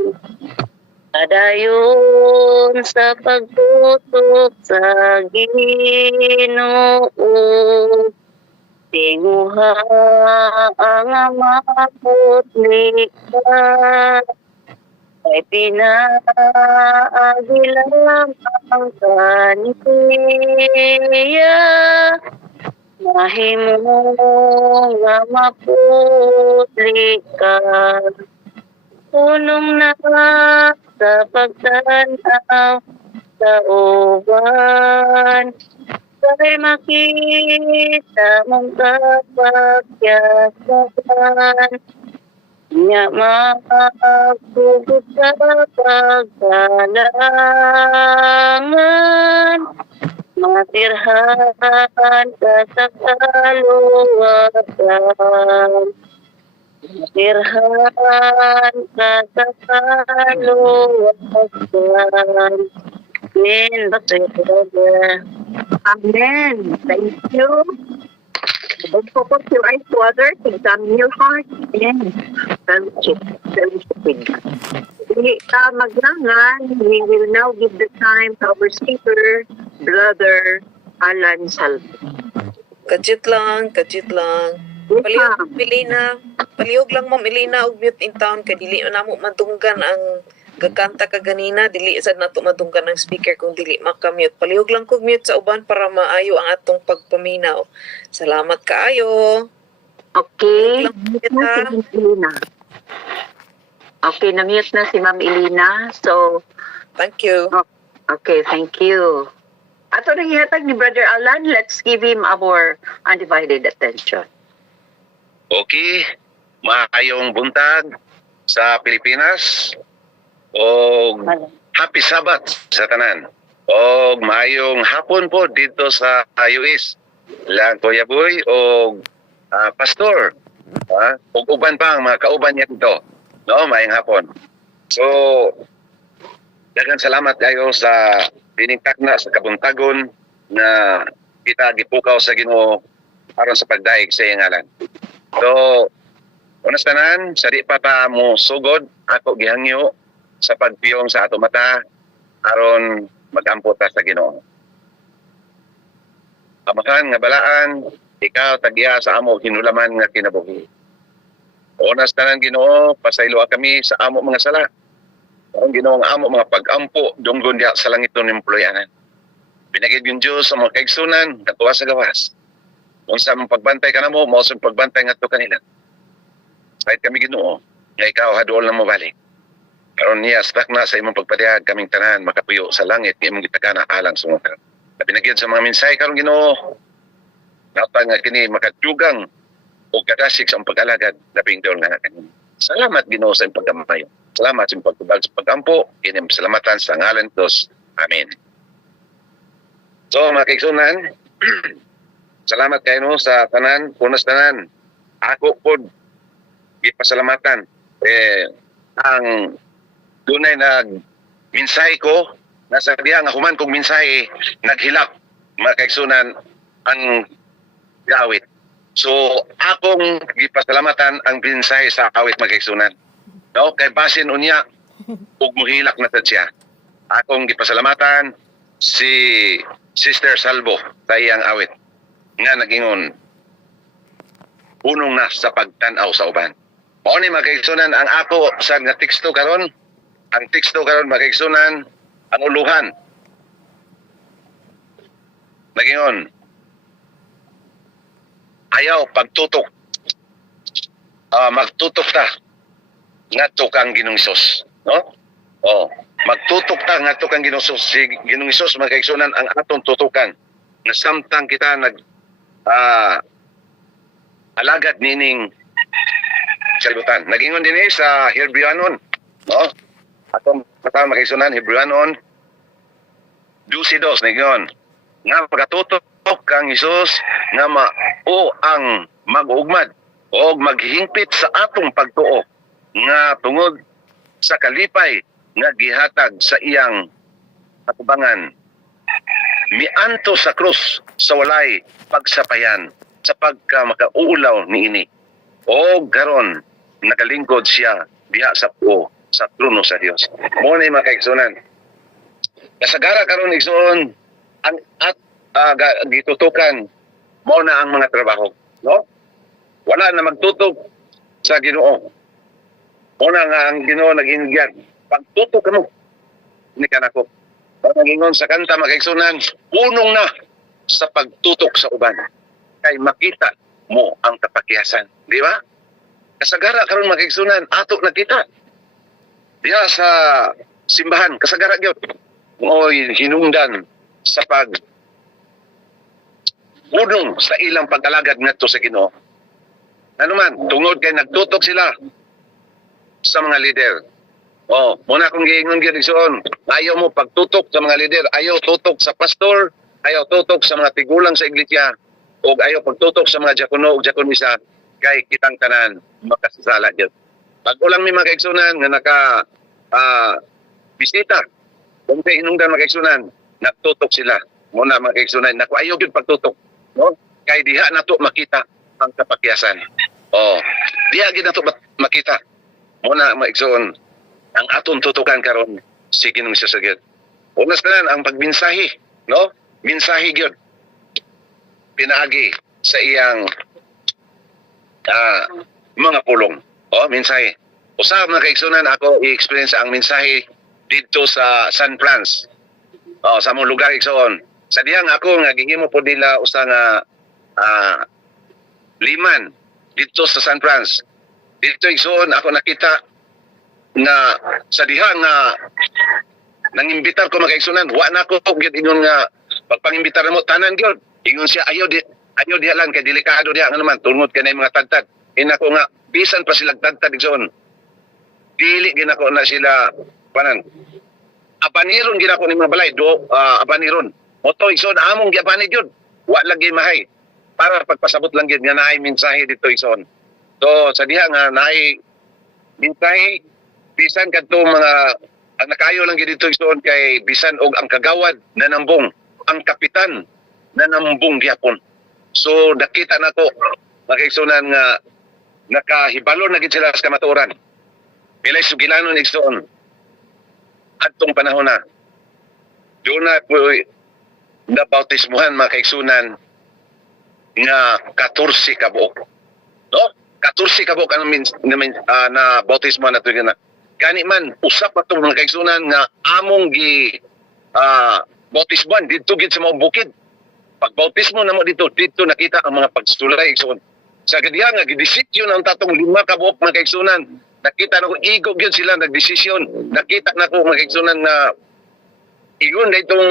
Padayon sa pagtutok sa Ginoo, tinguha ang maputli ka. Ay pinaagilang ang kaniya, mahimo nga maputli ka. Punong na sa pagtanaw sa uban, kay makita mong kapagyasan. Nya magpugod sa pagkalangan, matirhan ka sa kaluwasan. Matirhan ka sa kaluwasan. Amen. Amen. Thank you. Don't focus your eyes to others. Examine your heart. Amen. Fellowship with God. Hindi ka magnangan, we will now give the time to our speaker, Brother Alan Salvo. Kachit lang. Yes, Palihog ma'am. Melina, palihog lang Ma'am Melina og mute in town kay dili na mo matunggan ang gagkanta ka ganina, dili sad nato matunggan ang speaker kung dili makamute. Palihog lang kog mute sa uban para maayo ang atong pagpaminaw. Salamat kaayo. Okay. Mute lang, Mute na si Ma'am Elena. Okay, na-mute na si Ma'am Elena. So, Thank you. okay, thank you. Ato nang ihatag ni Brother Alan, let's give him our undivided attention. Okay, maayong buntag sa Pilipinas o happy Sabbath sa tanan o maayong hapon po dito sa US lang Kuya Boy o Pastor o uban pa ang mga kauban niya dito, no, maayong hapon. So daghang salamat kayo sa biningtakna sa kabuntagon na kita gipukaw sa Ginoo aron sa pagdaig sa iyang ngalan. So, unas tanan, sa di pa mo sugod, ako gihangyo sa pagpiyong sa ato mata aron magampo ta sa Ginoo. Amahan nga balaan, ikaw tagya sa amo hinulaman nga kinabuhi. Unas tanan Ginoo, pasayloa kami sa amo mga sala. Ang Ginoo ang amo mga pagampo dunggon diha sa langit ng employanan. Binagid yung Diyos sa mga kaigsunan, natuwa sa gawas. Kung sa mong pagbantay ka na mo sa pagbantay nga to kanila. Kahit kami Ginoo, nga ikaw haduol na mo balik. Karon niya, stak na sa imong pagpadihag kaming tanan, makapuyo sa langit, imong gitagana alang sa mga. Binagid sa mga minsay karon Ginoo, natang nga kini makatugang o kadasig sa pag-alagad, labing doon nga kanina. Salamat Ginoo sa imong pagkamayo. Salamat sa imong pagtubag sa pagampo, kini salamatan sa ngalan Dios. Amen. So mga kaigsunan, salamat kayo no, sa tanan, punas tanan. Ako po, gipasalamatan. Ang dunay minsay ko, nasa diya nga human kong minsay, naghilak, mga kaigsunan, ang gawit. So, akong gipasalamatan ang minsay sa awit, mga kaigsunan. No? Kay basin unya, ug muhilak na tad siya. Akong gipasalamatan si Sister Salvo sa iyang awit nga nagingon unong na sa pagtanaw sa uban. Mao ni mga kaigsunan ang ako sa nga teksto karon, ang teksto karon mga kaigsunan, ang uluhan nagingon ayaw pagtutok, magtutok ta ngadto kang Ginoong Hesus, no? Magtutok ta ngadto kang Ginoong Hesus. Si Ginoong Hesus mga kaigsunan ang atong tutukan na samtang kita alagad nining salibutan. Nagingon din sa Hebreanon, no? Atong patama kaigsunan Hebreanon 12:2 nagingon nga pagatutok kang Hesus nga mao ang mag-ugmad o maghingpit sa atong pagtuo nga tungod sa kalipay nga gihatag sa iyang katubangan mianto sa krus sa walay pagsapayan sa pagka makauulaw niini o garon nakalingkod siya diha sa puo sa trono sa Dios. Mo ni mga kaigsunan, kasagara karon igsoon ang gitutukan mo na ang mga trabaho, no? Wala na magtutok sa Ginoo. Una nga ang Ginoo nag-inigyan, pagtutok ka mo ni kanako. Nagingon sa kanta makaigsunan, unong na sa pagtutok sa uban kay makita mo ang kapakyasan, di ba? Kasagara karon makaigsunan, ato nakita diya sa simbahan, kasagara gyud o hinungdan sa unong sa ilang pag-alagad ngadto sa Ginoo. Ano man, tungod kay nagtutok sila sa mga leader. Muna kong giingon gyud igsoon, ayaw mo pagtutok sa mga leader, ayaw tutok sa pastor, ayaw tutok sa mga tigulang sa iglesia, o ayaw pagtutok sa mga diakono ug diakonisa kay kitang tanan makasasala gyud. Pag ulang may mga kaigsunan nga naka bisita, kung kay hinungdan mga kaigsunan, nagtutok sila. Muna mga kaigsunan, naku ayaw gyud pagtutok, no? Kay diha nato makita ang kapakyasan. Diha gyud nato makita. Muna maigsoon, ang aton tutukan karon si Ginoong Hesus gyud. Unas tanan ang pagminsahi, no? Minsahi gyud pinaagi sa iyang mga pulong. Mensahe. Usa mga kaigsunan ako i-experience ang mensahe dito sa San Franz. Sa mong lugar igsoon. Sa diyang ako nga gihimo po nila usa nga liman dito sa San Franz. Dito igsoon ako nakita na sa diha nga nangimbitar ko mga kaigsunan, wa na ko gyud ingon nga pagpangimbitar mo tanan gyud. Ingon siya ayaw diha lang kay delikado diha nga naman tungod kanay mga tagtad. Inako nga bisan pa sila tagtad igsoon. Dili ginako na sila panan. Abaniron ginako ni mga balay abaniron. Moto igsoon among giabani gyud. Wa lagi mahay para pagpasabot lang gyud nga naay mensahe dito igsoon. So sa diha nga naay mensahe bisan kadto mga ang nakayo lang gyud dito igsoon kay bisan og ang kagawad na nambong, ang kapitan na nambong gyapon. So nakita nako makigsunan nga nakahibalo na gid sila sa kamatuoran. Pilay sugilanon igsoon adtong panahon na. Doon na po nabautismuhan mga kaigsunan nga 14 ka buok. No? 14 ka buok na bautismuhan nato na. Kani man usap pa tong mga kaigsunan nga among gi bautismuhan dito gid sa mga bukid. Pagbautismo namo dito nakita ang mga pagsulay igsoon. Sa gadiha nga gidesisyon ang tatong 5 ka buok mga kaigsunan. Nakita nako igog gyud sila nagdesisyon. Nakita nako mga kaigsunan nga igon na itong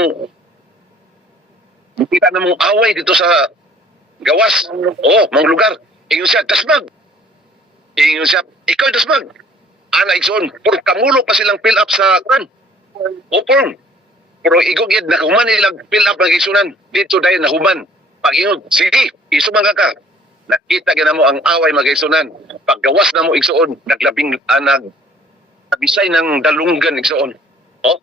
nakita na mong away dito sa gawas. Mga lugar. Ingon siya, tasmag. Ingon siya, ikaw tasmag. Ana igsoon, puro kamulo pa silang fill up sa kan. Upon. Pero igog yun, nakahuman nilang fill up ng igsunan. Dito dahil nahuman. Pag ingog, sige, isumang ka. Nakita gina mo ang away mag-igsunan. Paggawas na mo igsoon, naglabing, tabisay ng dalunggan igsoon.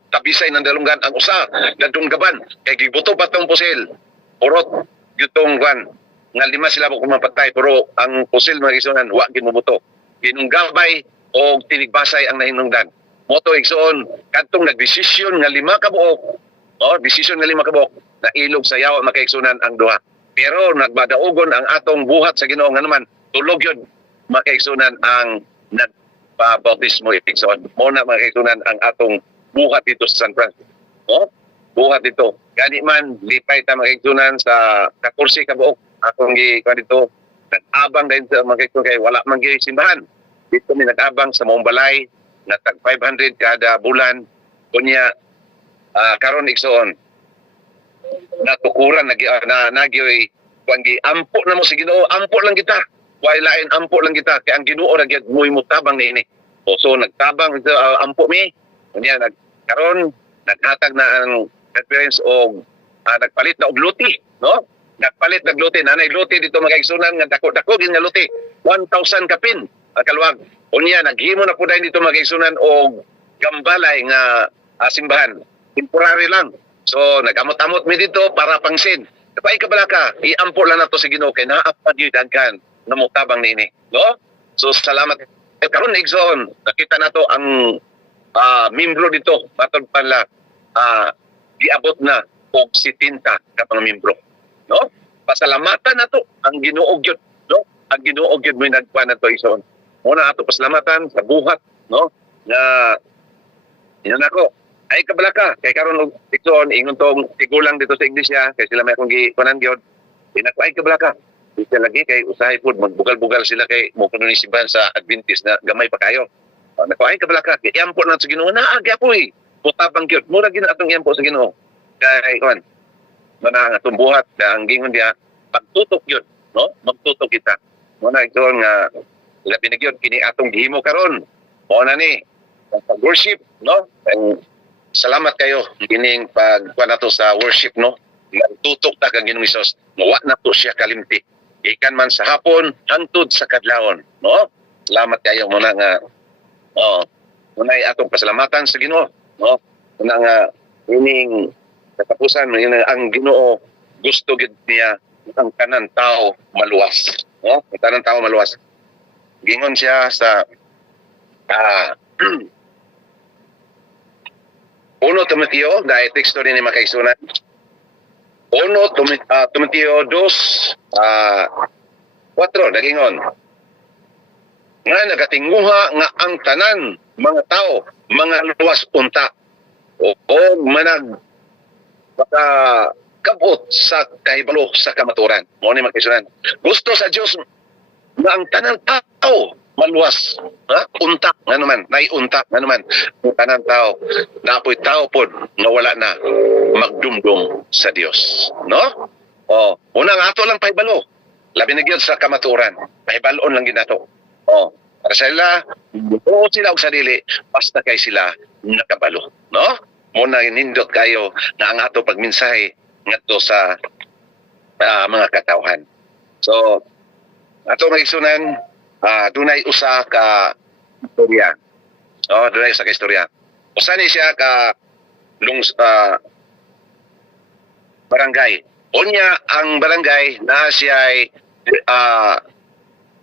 Tabisay ng dalunggan. Ang usa, nadunggaban. Kaya gibuto pa tong pusil. Urot, yutong kan. Nga 5 sila po kumapatay. Pero ang pusil mga igsunan, wag ginubuto. Ginunggabay o tinigbasay ang nahinungdan. Moto igsoon, kadtong nagdesisyon nga 5 ka buok. Desisyon nga 5 ka buok na ilog sa yawa makaigsunan ang duha. Pero nagbadaugon ang atong buhat sa Ginoo nga naman tulog yun makaigsunan ang nagpabautismo igsoon. Mo na makaigsunan ang atong buhat dito sa San Francisco. Buhat dito. Gani man lipay ta makaigsunan sa 14 ka buok akong gikuan dito. Nag-abang din sa makaigsunan kay wala man gyud simbahan. Dito mi nag-abang sa mong balay na tag 500 kada bulan kunya karon igsoon natukuran nagyoy kuangi ampo na mo sa Ginoo, ampo lang kita. Why lain ampo lang kita kay ang Ginoo ra gyud moy mutabang niini. So nagtabang ampo mi kunya karon naghatag na ang reference og nagpalit na og luti, no? Nagpalit ng luti, nanay luti dito magaigsunan nga dako-dako gid nga luti. 1,000 kapin kaluwag. Unya naghimo na pud dito magaigsunan og gambalay nga simbahan. Temporary lang. So nagamot-amot mi dito para pangsin. Kapay ka bala ka, iampo lang nato sa Ginoo kay naa pa gyud daghan namutabang nini, no? So salamat karon igsoon nakita nato ang membro dito matod pala giabot na og 70 ka mga membro, no? Pasalamatan nato ang Ginoo gyud, no? Ang Ginoo gyud may nagkuan nato igsoon. Muna ato pasalamatan sa buhat, no? Na inan ako ay kabala ka kay karon og igsoon ingon tong tigulang dito sa iglesia kay sila may akong gikuanan gyud. Inako ay kabala ka. Isa lagi kay usahay pud magbugal-bugal sila kay mo kuno ni simbahan sa Adventist na gamay pa kayo. Nako ay kabala ka. Iampo na sa Ginoo na agyapoy. Putabang gyud. Mura gid atong iampo sa Ginoo. Kay kuan mana atong buhat na ang gingon dia pagtutok gyud, no? Magtutok kita. Muna igsoon nga labi na gyud kini atong gihimo karon. Mo na ni pag-worship, no? Salamat kayo gining pagkuan nato sa worship, no? Nagtutok ta kang Ginoong Hesus. Wa na to siya kalimti. Ikan man sa hapon hangtod sa kadlawon, no? Salamat kayo muna nga muna atong pasalamatan sa Ginoo, no? Muna nga ining katapusan ang Ginoo gusto gid niya ang tanan tao maluwas, no? Ang tanan tao maluwas. Gingon siya sa Timoteo, dahil teksto rin ni makaisunan. 1 Timoteo 2:4 nagingon. Nga nagatinguha nga ang tanan mga tao, mga luwas unta o manag baka kabot sa kahibalo sa kamaturan. Mo ni makaisunan. Gusto sa Dios nga ang tanan tao maluwas, unta nga naman, naiunta nga naman ang tanan tao, napoy tao pod nga wala na magdumdum sa Dios, no? Una nga ato lang pahibalo, labi na gyud sa kamaturan, pahibalon lang ginato. Para sila, buo sila og sarili, basta kay sila nakabalo, no? Muna nindot kayo na ang ato pagmensahe ngadto sa mga katawhan. So, ato magigsunan, dunay usa ka istorya. Dunay usa ka istorya. Usa ni siya ka barangay. Unya ang barangay na siya ay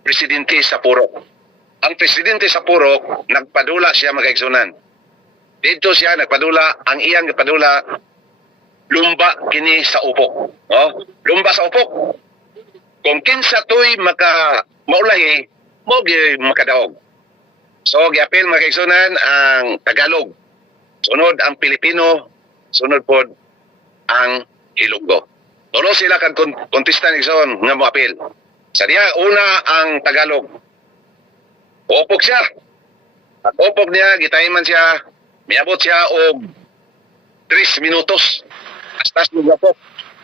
presidente sa Purok. Ang presidente sa Purok, nagpadula siya magigsunan. Dito siya nagpadula, ang iyang padula lumba kini sa upok. Lumba sa upok. Kung kinsa to'y maulahi, mo makadaog. So, giapil makaigsunan ang Tagalog. Sunod ang Pilipino, sunod po ang Ilonggo. Tulo sila kan kontestan igsoon nga moapil. Sa diha, una ang Tagalog. Upok siya. At upok niya, gitayman siya, miabot siya og 3 minutos. Astas mo gapok,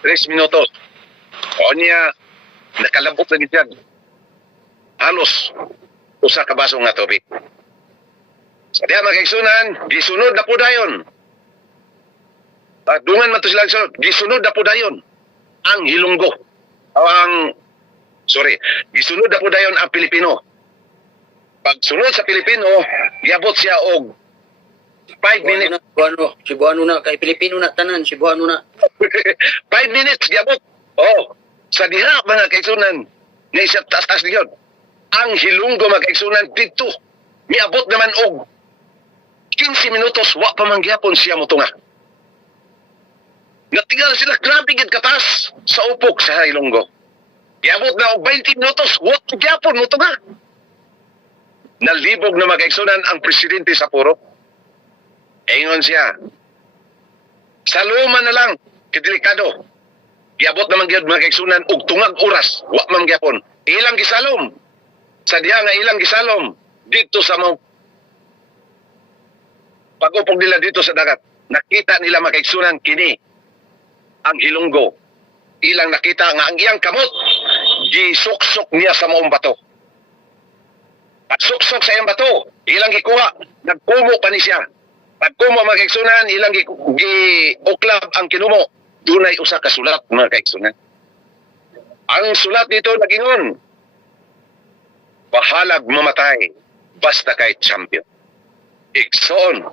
3 minutos. O niya, nakalabot na siya. Halos usa ka baso nga tubig. Sa diha makaigsunan, gisunod na po dayon. Dungan man to sila gisunod na po dayon ang Ilonggo. Gisunod na po dayon ang Pilipino. Pag sunod sa Pilipino, giabot siya og 5 minutes. Cebuano na, kay Pilipino na tanan, Cebuano na. 5 minutes giabot. Sa diha mga kaigsunan, nga isa taas-taas niyon. Ang Ilonggo magkaigsunan dito, miabot naman og 15 minutos, wa pa man gyapon siya motunga. Natigal sila, grabe gid katas sa upok sa Ilonggo. Miabot na og 20 minutos, wa pa gyapon motunga. Nalibog na magkaigsunan ang presidente sa Purok. Ingon siya, sa luma na lang, kidelikado. Giabot naman gyud magkaigsunan og tungag oras, wa man gyapon. Ilang gisalom. Sa diha nga ilang gisalom dito sa mga pag-upog nila dito sa dagat, nakita nila makaigsunan kini ang Ilonggo. Ilang nakita nga ang iyang kamot gisuksok niya sa maong bato. Pagsuksok sa iyang bato, ilang gikuha, nagkumo pa ni siya. Pagkumo makaigsunan, ilang giuklab ang kinumo. Dunay usa ka sulat mga kaigsunan. Ang sulat dito nagingon, bahalag mamatay basta kay champion. Igsoon.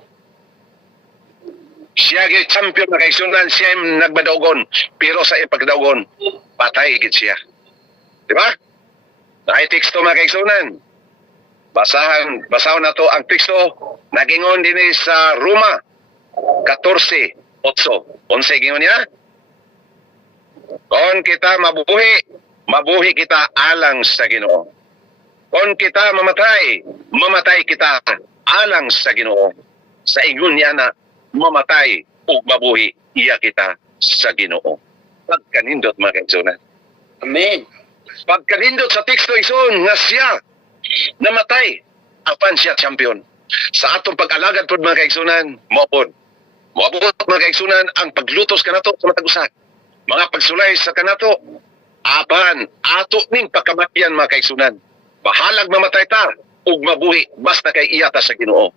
Siya gay champion na kaigsunan, siya nagbadaogon, pero sa ipagdaogon, patay gid siya. Di ba? Naay teksto mga kaigsunan. Basahon na to ang teksto, nagingon din sa Roma 14:8. 11 gingon niya. Kung kita mabuhi kita alang sa Ginoo. Kung kita mamatay kita alang sa Ginoo. Sa ingon niya na mamatay o mabuhi iya kita sa Ginoo. Pagkanindot mga kaigsunan. Amen. Pagkanindot sa teksto ison nga siya namatay, apan siya champion. Sa atong pag-alagad pod mga kaigsunan, moabot mga kaigsunan ang paglutos kanato sa matag usa. Mga pagsulay sa kanato, apan ato ning pagkamatian mga kaigsunan. Bahalag mamatay ta ug mabuhi basta kay iyata sa Ginoo.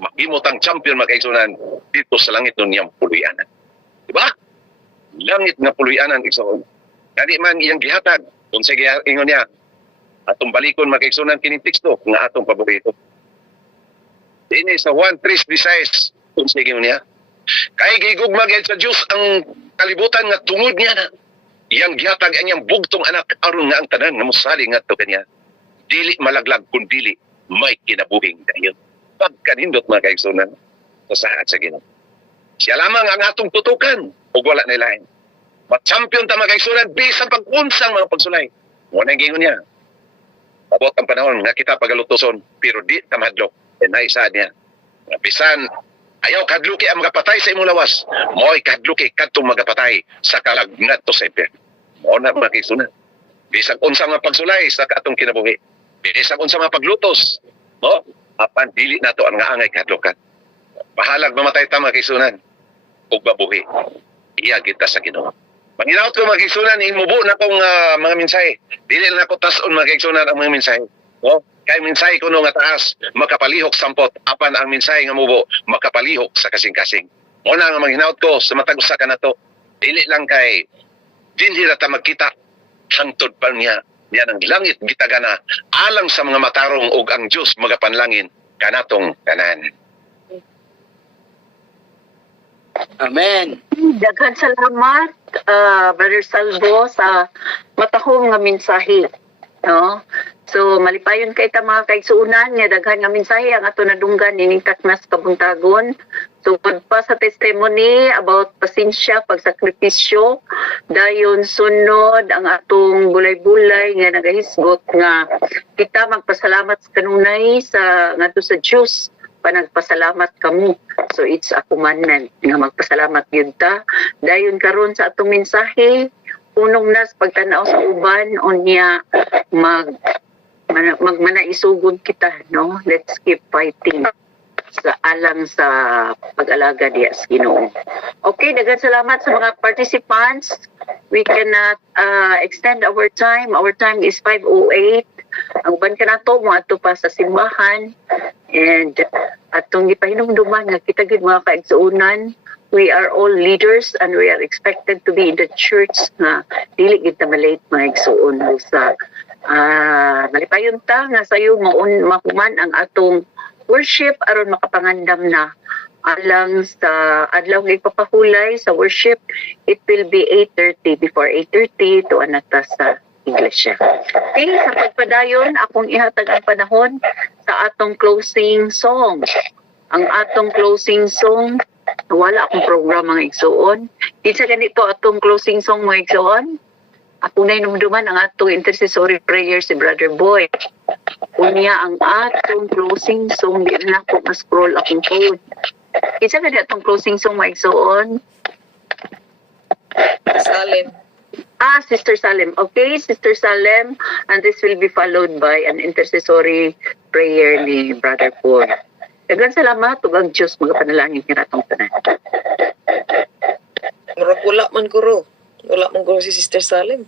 Mahimot ang champion mga kaigsunan dito sa langit nun niyang puluyanan. Diba? Langit nga puluyanan igsoon. Kani man iyang gihatag, kung sige ingon niya, atong balikon makaigsunan kining teksto nga atong paborito. Dini sa 1:3-16 kung sige niya. Kay gigugma gyud sa Dios ang kalibutan nga tungod niya na iyang gihatag ang iyang bugtong anak aron nga ang tanan nga mosali ngadto kaniya. Dili malaglag kun dili may kinabuhing dayon. Pagkanindot mga kaigsunan sa sahat sa Ginoo. Siya lamang ang atong tutukan ug wala na ilahin. Ma-champion ta mga kaigsunan bisan pag-unsang mga pagsulay. Mo na gingon niya. Abot ang panahon nga kita pagalutuson pero di ta mahadlok. And naisa niya. Bisan ayaw kadluki ang magapatay sa imong lawas. Mo'y kadluki kadtong magapatay sa kalagnat to sa impyerno. Mo na mga kaigsunan. Bisan unsang mga pagsulay sa atong kinabuhi. Bisan unsang mga paglutos. No? Apan dili nato ang nga angay kadlukan. Bahalag mamatay ta mga kaigsunan. Ug mabuhi. Iya kita sa Ginoo. Manginaot ko mga kaigsunan, imubo na kong mga mensahe. Dili na ako tason mga kaigsunan ang mga mensahe. No? Kay mensahe ko no nga taas, makapalihok sampot. Apan ang mensahe nga mubo, makapalihok sa kasing-kasing. Muna nga manginaot ko sa matag usa ka nato. Dili lang kay dinhi ra ta magkita hangtod pa niya ng langit gitagana alang sa mga matarong ug ang Dios magapanlangin kanatong tanan. Amen. Daghan salamat, Brother Salvo, sa matahong nga mensahe. No? So, malipayon kay ta mga kaigsuunan, nga daghan nga mensahe ang ato nadunggan ining taknas kabuntagon. So, pa sa testimony about pasensya, pagsakripisyo, dayon sunod ang atong bulay-bulay nga nagahisgot nga kita magpasalamat sa kanunay sa ngadto sa Dios panagpasalamat kamo. So it's a commandment nga magpasalamat gyud ta. Dayon karon sa atong mensahe, unong nas pagtanaw sa uban unya magmanaisugod kita, no? Let's keep fighting sa alang sa pag-alaga diya sa Ginoo. Okay, daghang salamat sa mga participants. We cannot extend our time. Our time is 5:08. Ang uban ka nato mo ato pa sa simbahan, and atong gipahinumduman nga kita gid mga kaigsuonan, we are all leaders and we are expected to be in the church nga dili gid ta malate mga igsuon sa malipayon ta nga sayo mahuman ang atong worship aron makapangandam na alang sa adlaw nga ipapahulay sa worship. It will be 8:30, before 8:30 to anata sa iglesia. Okay, sa pagpadayon, akong ihatag ang panahon sa atong closing song. Ang atong closing song, wala akong program mga igsuon. Kinsa ganito atong closing song mga igsuon? Ako na inumduman ang atong intercessory prayer si Brother Boy. Unya ang atong closing song, di na ako ma-scroll akong phone. Kinsa ganito atong closing song mga igsuon? Salim. Sister Salem. Okay, Sister Salem. And this will be followed by an intercessory prayer ni Brother Paul. Daghang salamat ug ang Dios magapanalangin kini atong tanan. Murag wala man guro. Wala man guro si Sister Salim.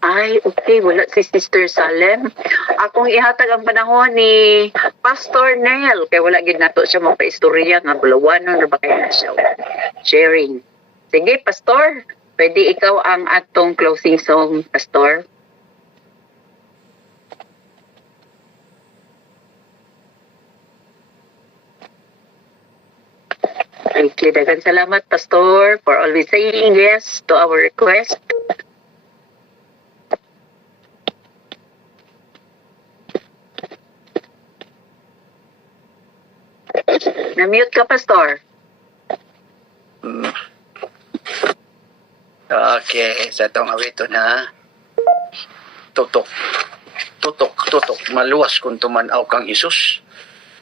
Ay, okay. Wala si Sister Salem. Akong ihatag ang panahon ni Pastor Nel. Kaya wala gid nato siya magpa-istorya nga bulawanon ra ba kaya na siya. Sharing. Sige, Pastor. Pwede ikaw ang atong closing song, Pastor. Thank you. Daghang salamat, Pastor, for always saying yes to our request. Na-mute ka, Pastor. Okay, sa itong awito na tutok, maluwas kung tumanaw kang Isus.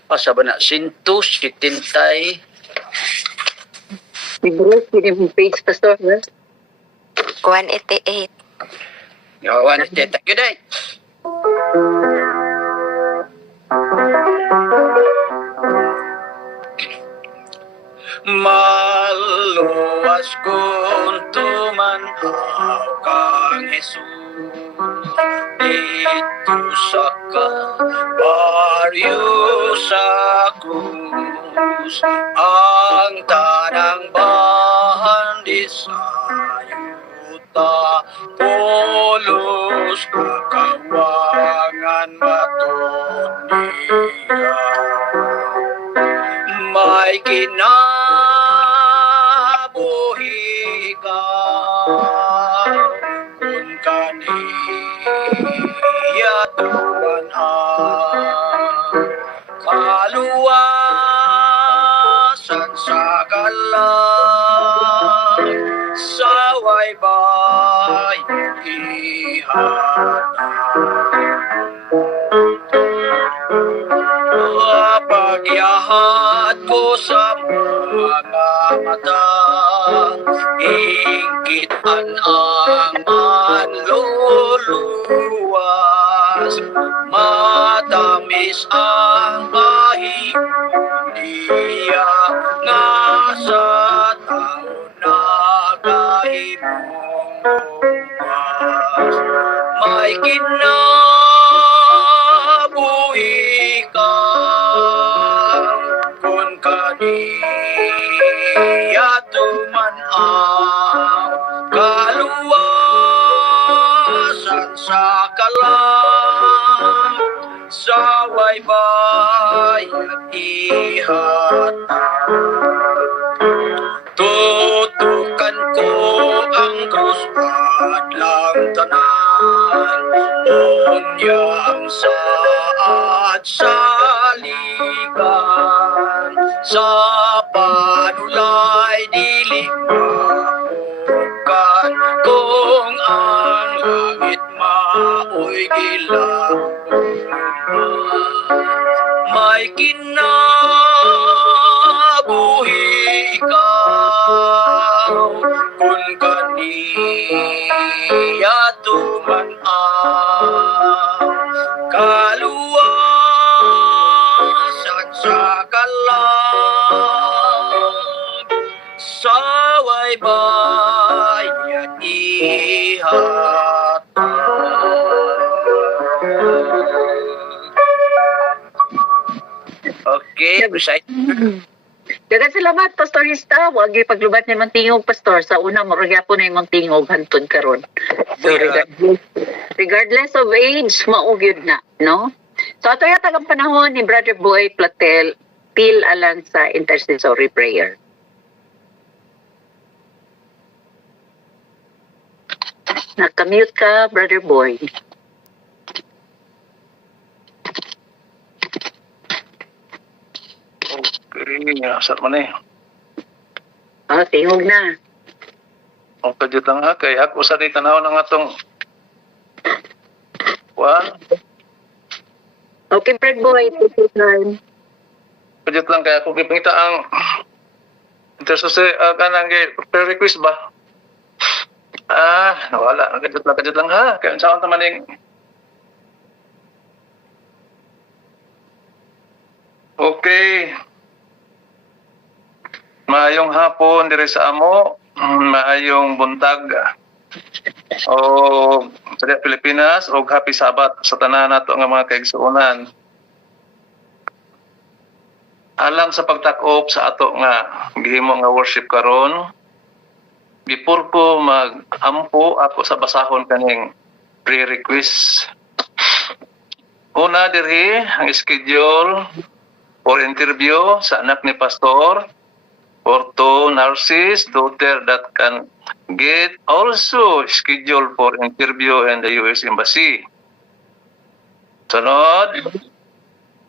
Asa ba na, 170. I-break yung page, Pastor. 188. Yawan, thank you, day. Maluwas kung tumanaw kang Jesus, dito sa Kalbaryo sa krus, ang tanang bahan di sayuta, pulos kakawangan matod niya. May kinabuhi ka kung kaniya tumanhan, kaluwasan sa kalan. Pagyahat ko sa mga mata, inggitan ang manluluwas, matamis ang pahiya nga sa tao na kahimong may kinabuhi ka kung kaniya tuman ang kaluwasan sa kalang sa waybay at ihatag. Tutukan ko ang krus at lang tanan, unyang saat sa ligan, sa panulay dili mahukan, kung ang langit mao'y may kinabuhi ikaw kung kaniya tuman ang kaluwasan sa kalang sa waybay at ihatag. Okay, recite. Daghang salamat, Pastorista. Huwag yung paglubat ni Mantingog, Pastor. Sa una, maragyapo na yung Mantingog hantod karon. So, regardless of age, maugyod na, no? So, ato yata ang panahon ni Brother Boy Platel, til alang sa intercessory prayer. Nakamute ka, Brother Boy. Okay, asal man eh. Tingog na. Ang kadyot lang ha, kay ako sa di tanaw ng atong Okay, Brother Boy, take your time. kadyot lang kaya ako pipingita ang intercessor kanang prayer request ba? Nawala. Kadyot lang ha. Kaya saan naman yung okay. Maayong hapon dire sa amo, maayong buntag o sa Pilipinas o happy Sabat sa tanan nato nga mga kaigsuonan. Alang sa pagtak-op sa ato nga gihimo nga worship karon, before ko mag-ampo ako sa basahon kaning pre-request. Una diri ang schedule for interview sa anak ni Pastor or to nurses, daughter that can get also scheduled for interview in the U.S. Embassy. Sunod,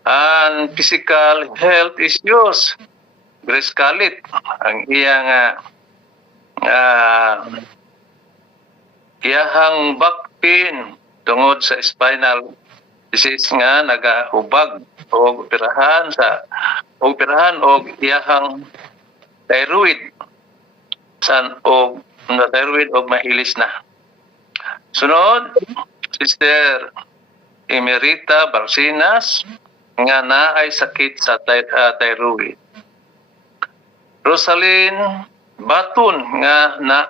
and physical health issues. Grace Kalit, ang iyang iyahang back pain tungod sa spinal disease nga nagahubag o operahan o iyahang thyroid o thyroid o mahilis na. Sunod, Sister Emerita Barcinas nga naay sakit sa thyroid. Rosaline Baton nga na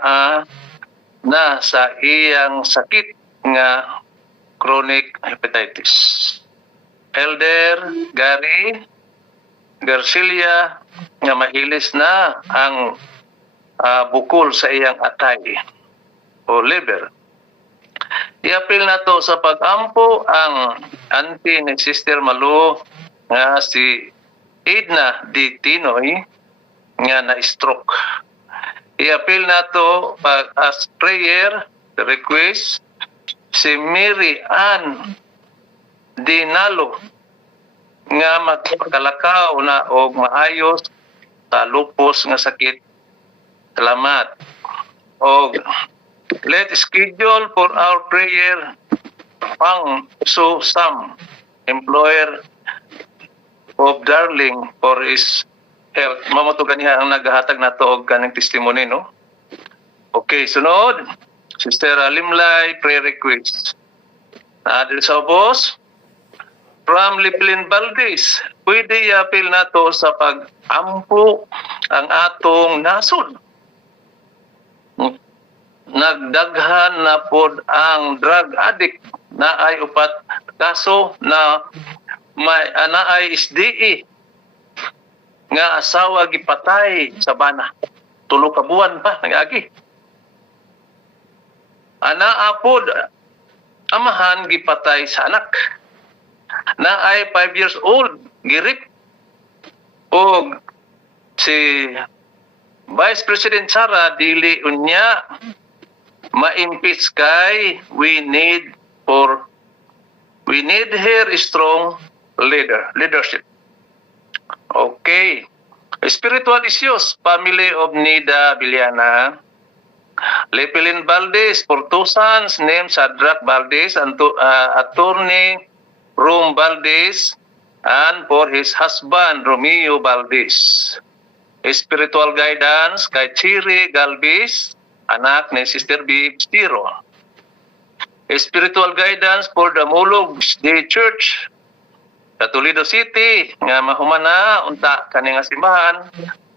sa iyang sakit nga chronic hepatitis. Elder Gary Garcilia nga mahilis na ang bukol sa iyang atay o liver. I-appeal na to sa pag-ampo ang auntie ni Sister Malu nga si Edna D. Tinoy nga na-stroke. I-appeal na to as prayer request si Mary Ann Dinalo nga magpakalakaw na o maayos sa lupus nga sakit. Salamat. O Let's schedule for our prayer pang so some employer of Darling for his health. Mamatugan niya ang naghahatag na to og kanang testimony, no? Okay, sunod. Sister Limlay, prayer request. Adil sa boss. From Liplin Valdez, pwede i-appeal na to sa pag-ampo ang atong nasod. Nagdaghan na pod ang drug addict na ay upat kaso na may ay SDE nga asawa gipatay sa bana. Tulo ka buwan pa nagagi. Apod amahan gipatay sa anak. Na ay 5 years old girip. Og si Vice President Sara dili unya ma-impeach kay we need her strong leadership. Okay. Spiritual issues, family of Nida Biliana, Lepelin Valdez, for two sons named Shadrach Valdez and attorney Rom Valdez, and for his husband Romeo Valdez. Spiritual guidance kay Chiri Galvez, anak ni Sister B. Stiro. Spiritual guidance for the Mulog Day Church sa Toledo City nga mahumana unta kani nga simbahan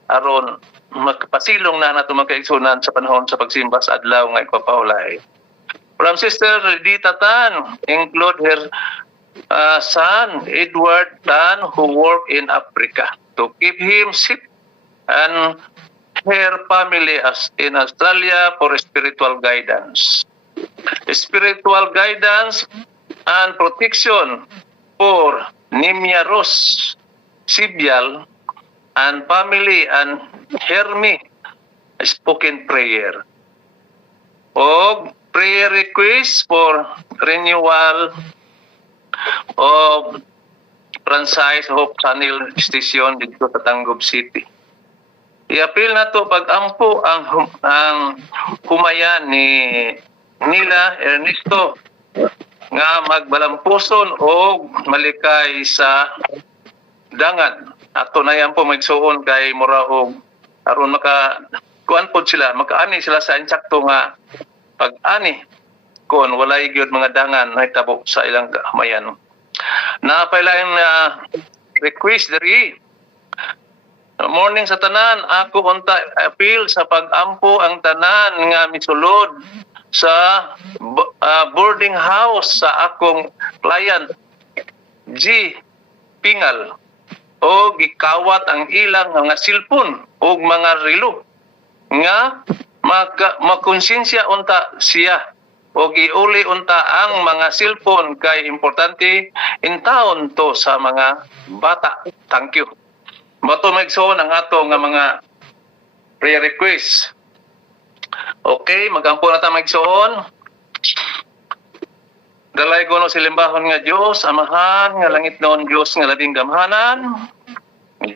aron magpasilong na nato magkaigsunan sa panahon sa pagsimba sa adlaw nga ipapahulay. From Sister Dita Tan, include her son Edward Tan who work in Africa to keep him safe, and her family as in Australia for spiritual guidance. Spiritual guidance and protection for Nimia Ros Sibyal and family and Hermi spoken prayer. O prayer request for renewal of franchise Hope Channel Station dito sa Tangub City. I-appeal na to pag-ampo ang humayan ni Nila Ernesto nga magbalampuson o malikay sa dangan. Ato na yan po magsuon kay Moraog aron kuan po sila, makaani sila sa insakto nga pag-ani kung walay gyud mga dangan na hitabo sa ilang humayan. Napailain na request diri. Morning sa tanan, ako unta appeal sa pag-ampo ang tanan nga misulod sa boarding house sa akong client G. Pingal o gikawat ang ilang mga cellphone o mga relo nga makonsensya unta siya o giuli unta ang mga cellphone kay importante in town to sa mga bata. Thank you. Mato maigsoon ang ato nga mga prayer request. Okay, magampo na ta maigsoon. Dalay ko no silimbahon nga Dios, amahan nga langit noon Dios nga labing gamhanan.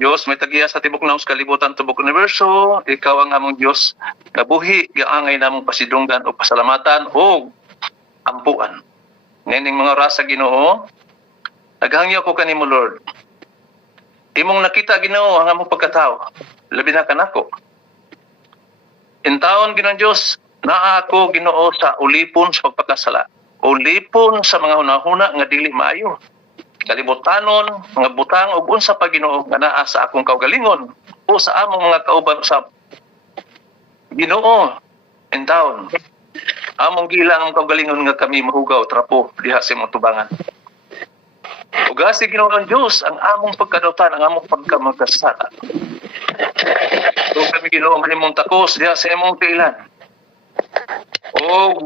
Dios may tagiya sa tibok naos kalibutan tubok universo, ikaw ang among Dios nga buhi gaangay namong pasidunggan o pasalamatan o ampuan. Nining mga rasa Ginoo, naghangyo ko kanimo Lord. Imong nakita Ginoo ang among pagkatao, labi na kanako. In taon Ginoong Dios, naa ako Ginoo sa ulipon sa pagpakasala. Ulipon sa mga hunahuna nga dili maayo. Kalibutanon, mga butang ug unsa pa Ginoo nga naa sa akong kaugalingon o sa among mga kauban usab. Ginoo, in taon, among gilang ang kaugalingon nga kami mahugaw trapo diha sa imong tubangan. Ugasi Ginoo ang Dios ang among pagkadautan, ang among pagkamagkasala. So kami Ginoo manimong takos diha sa imong tiilan. O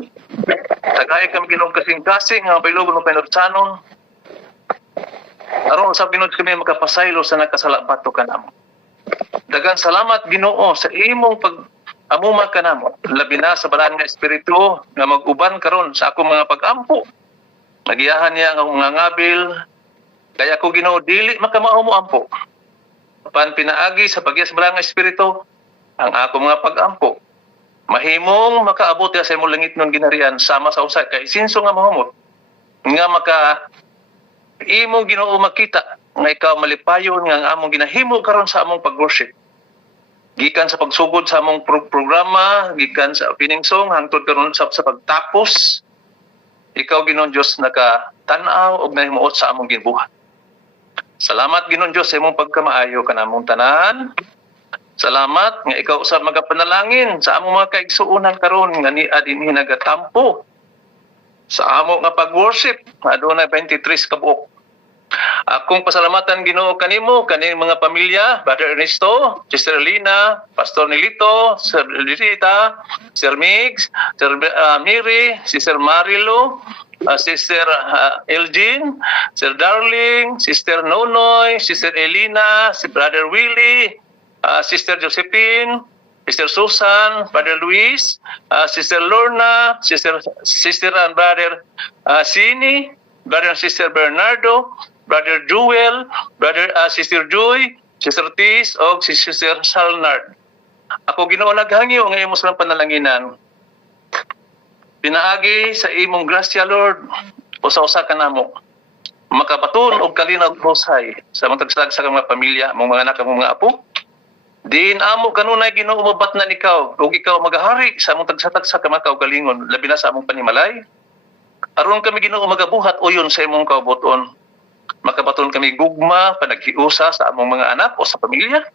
tagay kami Ginoo kasing-kasing nga pailogon mo pinagsanon. Aron usab Ginoo kami makapasaylo sa nakasalabato kanamo. Daghang salamat Ginoo sa imong pag-amuma kanamo. Labi na sa balaan nga espiritu nga mag-uban karon sa akong mga pag-ampo. Nagiyahan niya ang mga ngabil, kaya ko Ginoo dili makamao mo ampo. Pan pinaagi sa pagyas balang espiritu ang ako mga pag-ampo. mahimong makaabot ya sa imong langit nun ginarian sama sa usa kay sinso nga mahumot nga maka imo Ginoo makita nga ikaw malipayon nga ang among ginahimo karon sa among pag-worship. Gikan sa pagsugod sa among programa, gikan sa opening song hangtod karon sa pagtapos, ikaw Ginoong Dios nakatan-aw og nahimuot sa among ginbuhat. Salamat Ginoong Dios sa imong pagkamaayo kanamong tanan. Salamat nga ikaw usab magapanalangin sa among mga kaigsuonan karon nga niya dinhi nagatampo sa amo nga pag-worship adunay 23 ka buok. Akong pasalamatan Ginoo kanimo kaning mga pamilya, Brother Ernesto, Sister Lina, Pastor Nilito, Sir Lirita, Sir Migs, Sir Miri, Sister Marilo, Sister Elgin, Sir Darling, Sister Nonoy, Sister Elina, si Brother Willie, Sister Josephine, Sister Susan, Brother Luis, Sister Lorna, Sister and Brother Sini, Brother and Sister Bernardo, Brother Jewel, Sister Joy, Sister Tis, o si Sister Salnard. Ako Ginoo naghangyo nga imo silang panalanginan. Pinaagi sa imong grasya Lord, usa-usa ka namo. Makabaton og kalinaw husay sa matagsak sa mga pamilya, mga anak, mga apo. Diin amo kanunay Ginoo mabatnan ikaw, ug ikaw magahari sa among tagsa-tagsa ka mga kaugalingon, labi na sa among panimalay. Aron kami Ginoo magabuhat uyon sa imong kaubuton. Makabaton kami gugma, panaghiusa sa among mga anak o sa pamilya.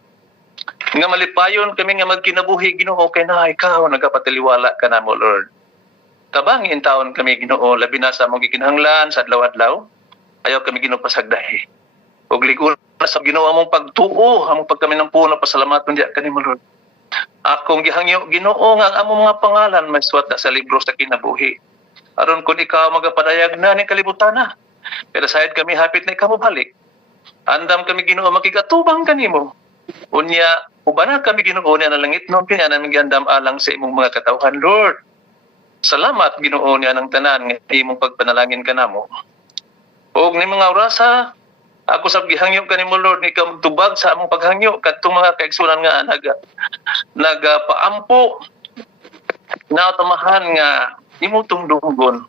Nga malipayon kami nga magkinabuhi Ginoo kay na ikaw nagapatiliwala ka namo Lord. Tabangin taon kami Ginoo labi na sa among gikinahanglan sa adlaw-adlaw. Ayaw kami Ginoo pasagdahi. Ug ligon sa Ginoo among pagtuo, among pagkaminampuno pasalamaton diya kanimo Lord. Akong gihangyo Ginoo nga ang among mga pangalan masuwat sa libro sa kinabuhi. Aron kun ikaw magapadayag na ning kalibutan na. Pero sayad kami hapit na ikaw mabalik. Andam kami Ginoo makigatubang kanimo. Unya ubanan kami Ginoo niya na langit non pinana andam alang sa imong mga katawhan Lord. Salamat Ginoo niya ng tanan nga imong pagpanalangin kanamo. Og ni mga orasa ako sab gihangyo kanimo Lord ni ikaw magtubag sa among paghangyo kadtong mga kaigsunan nga nagapaampo na tamahan nga imo tungdugon.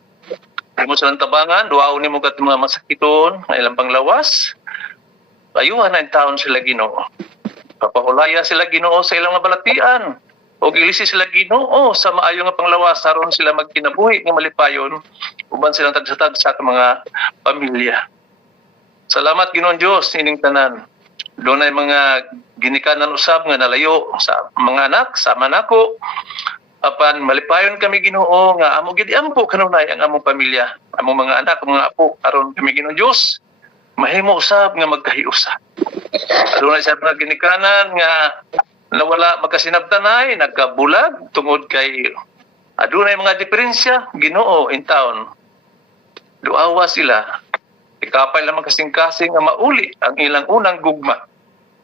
Imo silang tabangan, duaon nimo kat mga masakiton, nga ilang panglawas. Ayuhan na taon sila Ginoo. Papahulaya sila Ginoo sa ilang mga balatian. O gilisi sila Ginoo sa maayo nga panglawas aron sila magkinabuhi nga malipayon uban silang tagsatag sa mga pamilya. Salamat Ginoong Dios ining tanan. Dunay mga ginikanan usab nga nalayo sa mga anak, sama nako. Apan malipayon kami Ginoo nga amo gid ampo kanunay ang among pamilya, among mga anak, mga apo aron kami Ginoong Dios mahimo usab nga magkahiusa. Adunay sa mga ginikanan nga nawala magkasinabtanay, nagkabulag tungod kay adunay mga diferensya Ginoo in town. Duawa sila. Ikapay lamang kasing-kasing nga mauli ang ilang unang gugma.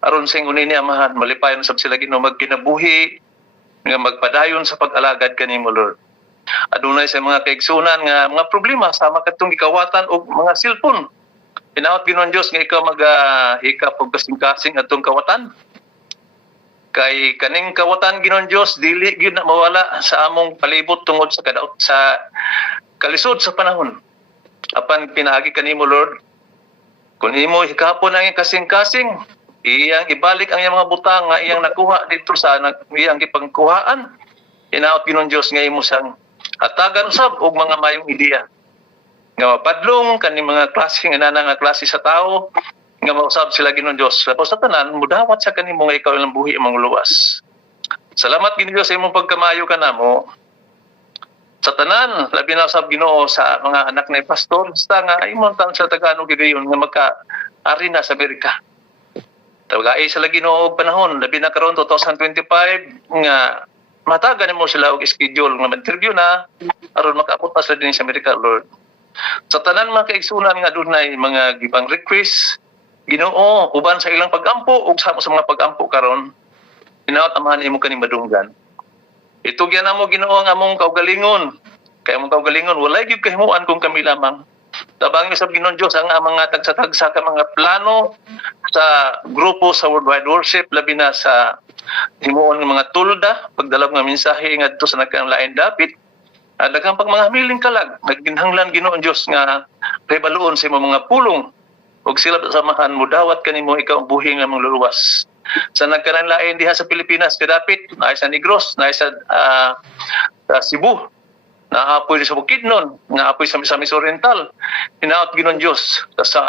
Aron sa ingon ni amahan malipayon sab sila Ginoo magkinabuhi nga magpadayon sa pag-alagad kanimo Lord. Adunay sa mga kaigsunan nga mga problema sama kadtong gikawatan og mga cellphone. Pinawat Ginoong Dios nga ikaw hikap og kasing-kasing atong kawatan. Kay kaning kawatan Ginoong Dios dili gyud na mawala sa among palibot tungod sa kadaot sa kalisod sa panahon. Apan pinaagi kanimo Lord. Kung imo hikapon ang kasing-kasing iyang ibalik ang iyang mga butang nga iyang nakuha dito sa iyang gipangkuhaan. Hinaot Ginoong Dios nga imo sang hatagan usab og mga mayong ideya. Nga mapadlong kani mga klase nga nana nga klase sa tao nga mausab sila Ginoong Dios. Tapos sa tanan mudawat sa kanimo nga ikaw ilang buhi imong luwas. Salamat Ginoong Dios sa imong pagkamayo kanamo. Sa tanan labi na usab Ginoo sa mga anak na pastor basta nga imong tan sa Tagalog gigayon nga magka-ari na sa Amerika. Tawagay sila Ginoo og panahon labi na karon 2025 nga matagan mo sila og schedule nga interview na aron makaabot pa sila din sa Amerika Lord. Sa tanan mga kaigsunan nga dunay mga gibang request Ginoo uban sa ilang pagampo ug sa mga pagampo karon hinaot amahan imo kani madunggan. Itugyan namo Ginoo ang among kaugalingon. Kay among kaugalingon walay gyud kahimuan kung kami lamang Tabangin sa Ginoong Diyos ang mga tagsa-tagsa ka mga plano sa grupo sa Worldwide Worship, labi na sa himuon ng mga tulda, pagdalab ng mensahe ngadto sa nagkalain dapit. At daghang pag mga miling kalag, nagginhanglan Ginoong Diyos nga prebaluon sa imong mga pulong. Ug sila sa samahan mo, dawat kanimo ikaw ang buhi nga mga luluwas. Sa nagkalain diha sa Pilipinas, kadapit, naay sa Negros, naay sa Cebu, naapoy sa Bukidnon, naapoy sa Misamis Oriental. Hinaot Ginoong Diyos sa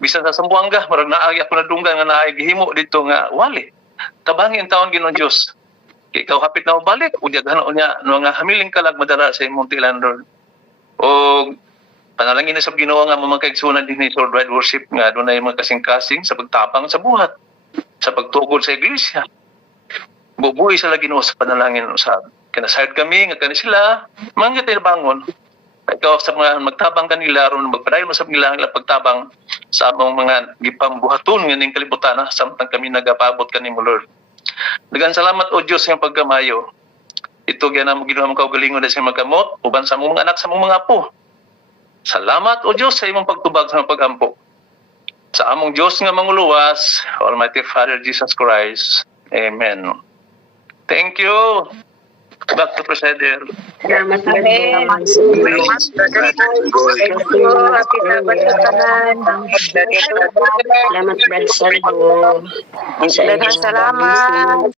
bisan sa Zamboanga, marag naagi ako na dunggan nga naay gihimo dito nga wali. Tabangin taon Ginoong Diyos. Ikaw hapit na balik, unya gano nya nga hamiling kalag madala sa imong tilan Lord. O panalangin na sa Ginoo nga mga kaigsunan din sa Worldwide Worship nga dunay mga kasing-kasing sa pagtapang sa buhat, sa pagtugod sa iglesia. Bubuhi sila Ginoo sa panalangin usab. Kinasayod kami nga kani sila mga tinabangon. Ikaw sa mga magtabang kanila ron magpadayon mo sa nila ang pagtabang sa among mga gipambuhaton nga ning kalibutan samtang kami nagapabot kanimo Lord. Daghang salamat o Dios nga pagkamayo. Ito gyud namo Ginoo ang kaugalingon sa magkamot uban sa among mga anak sa among mga apo. Salamat o Dios sa imong pagtubag sa pagampo. Sa among Dios nga manguluwas, Almighty Father Jesus Christ. Amen. Thank you. Back to Presider. Salamat po. Happy Sabat sa tanan. Salamat, Brad Salvo. Daghang salamat.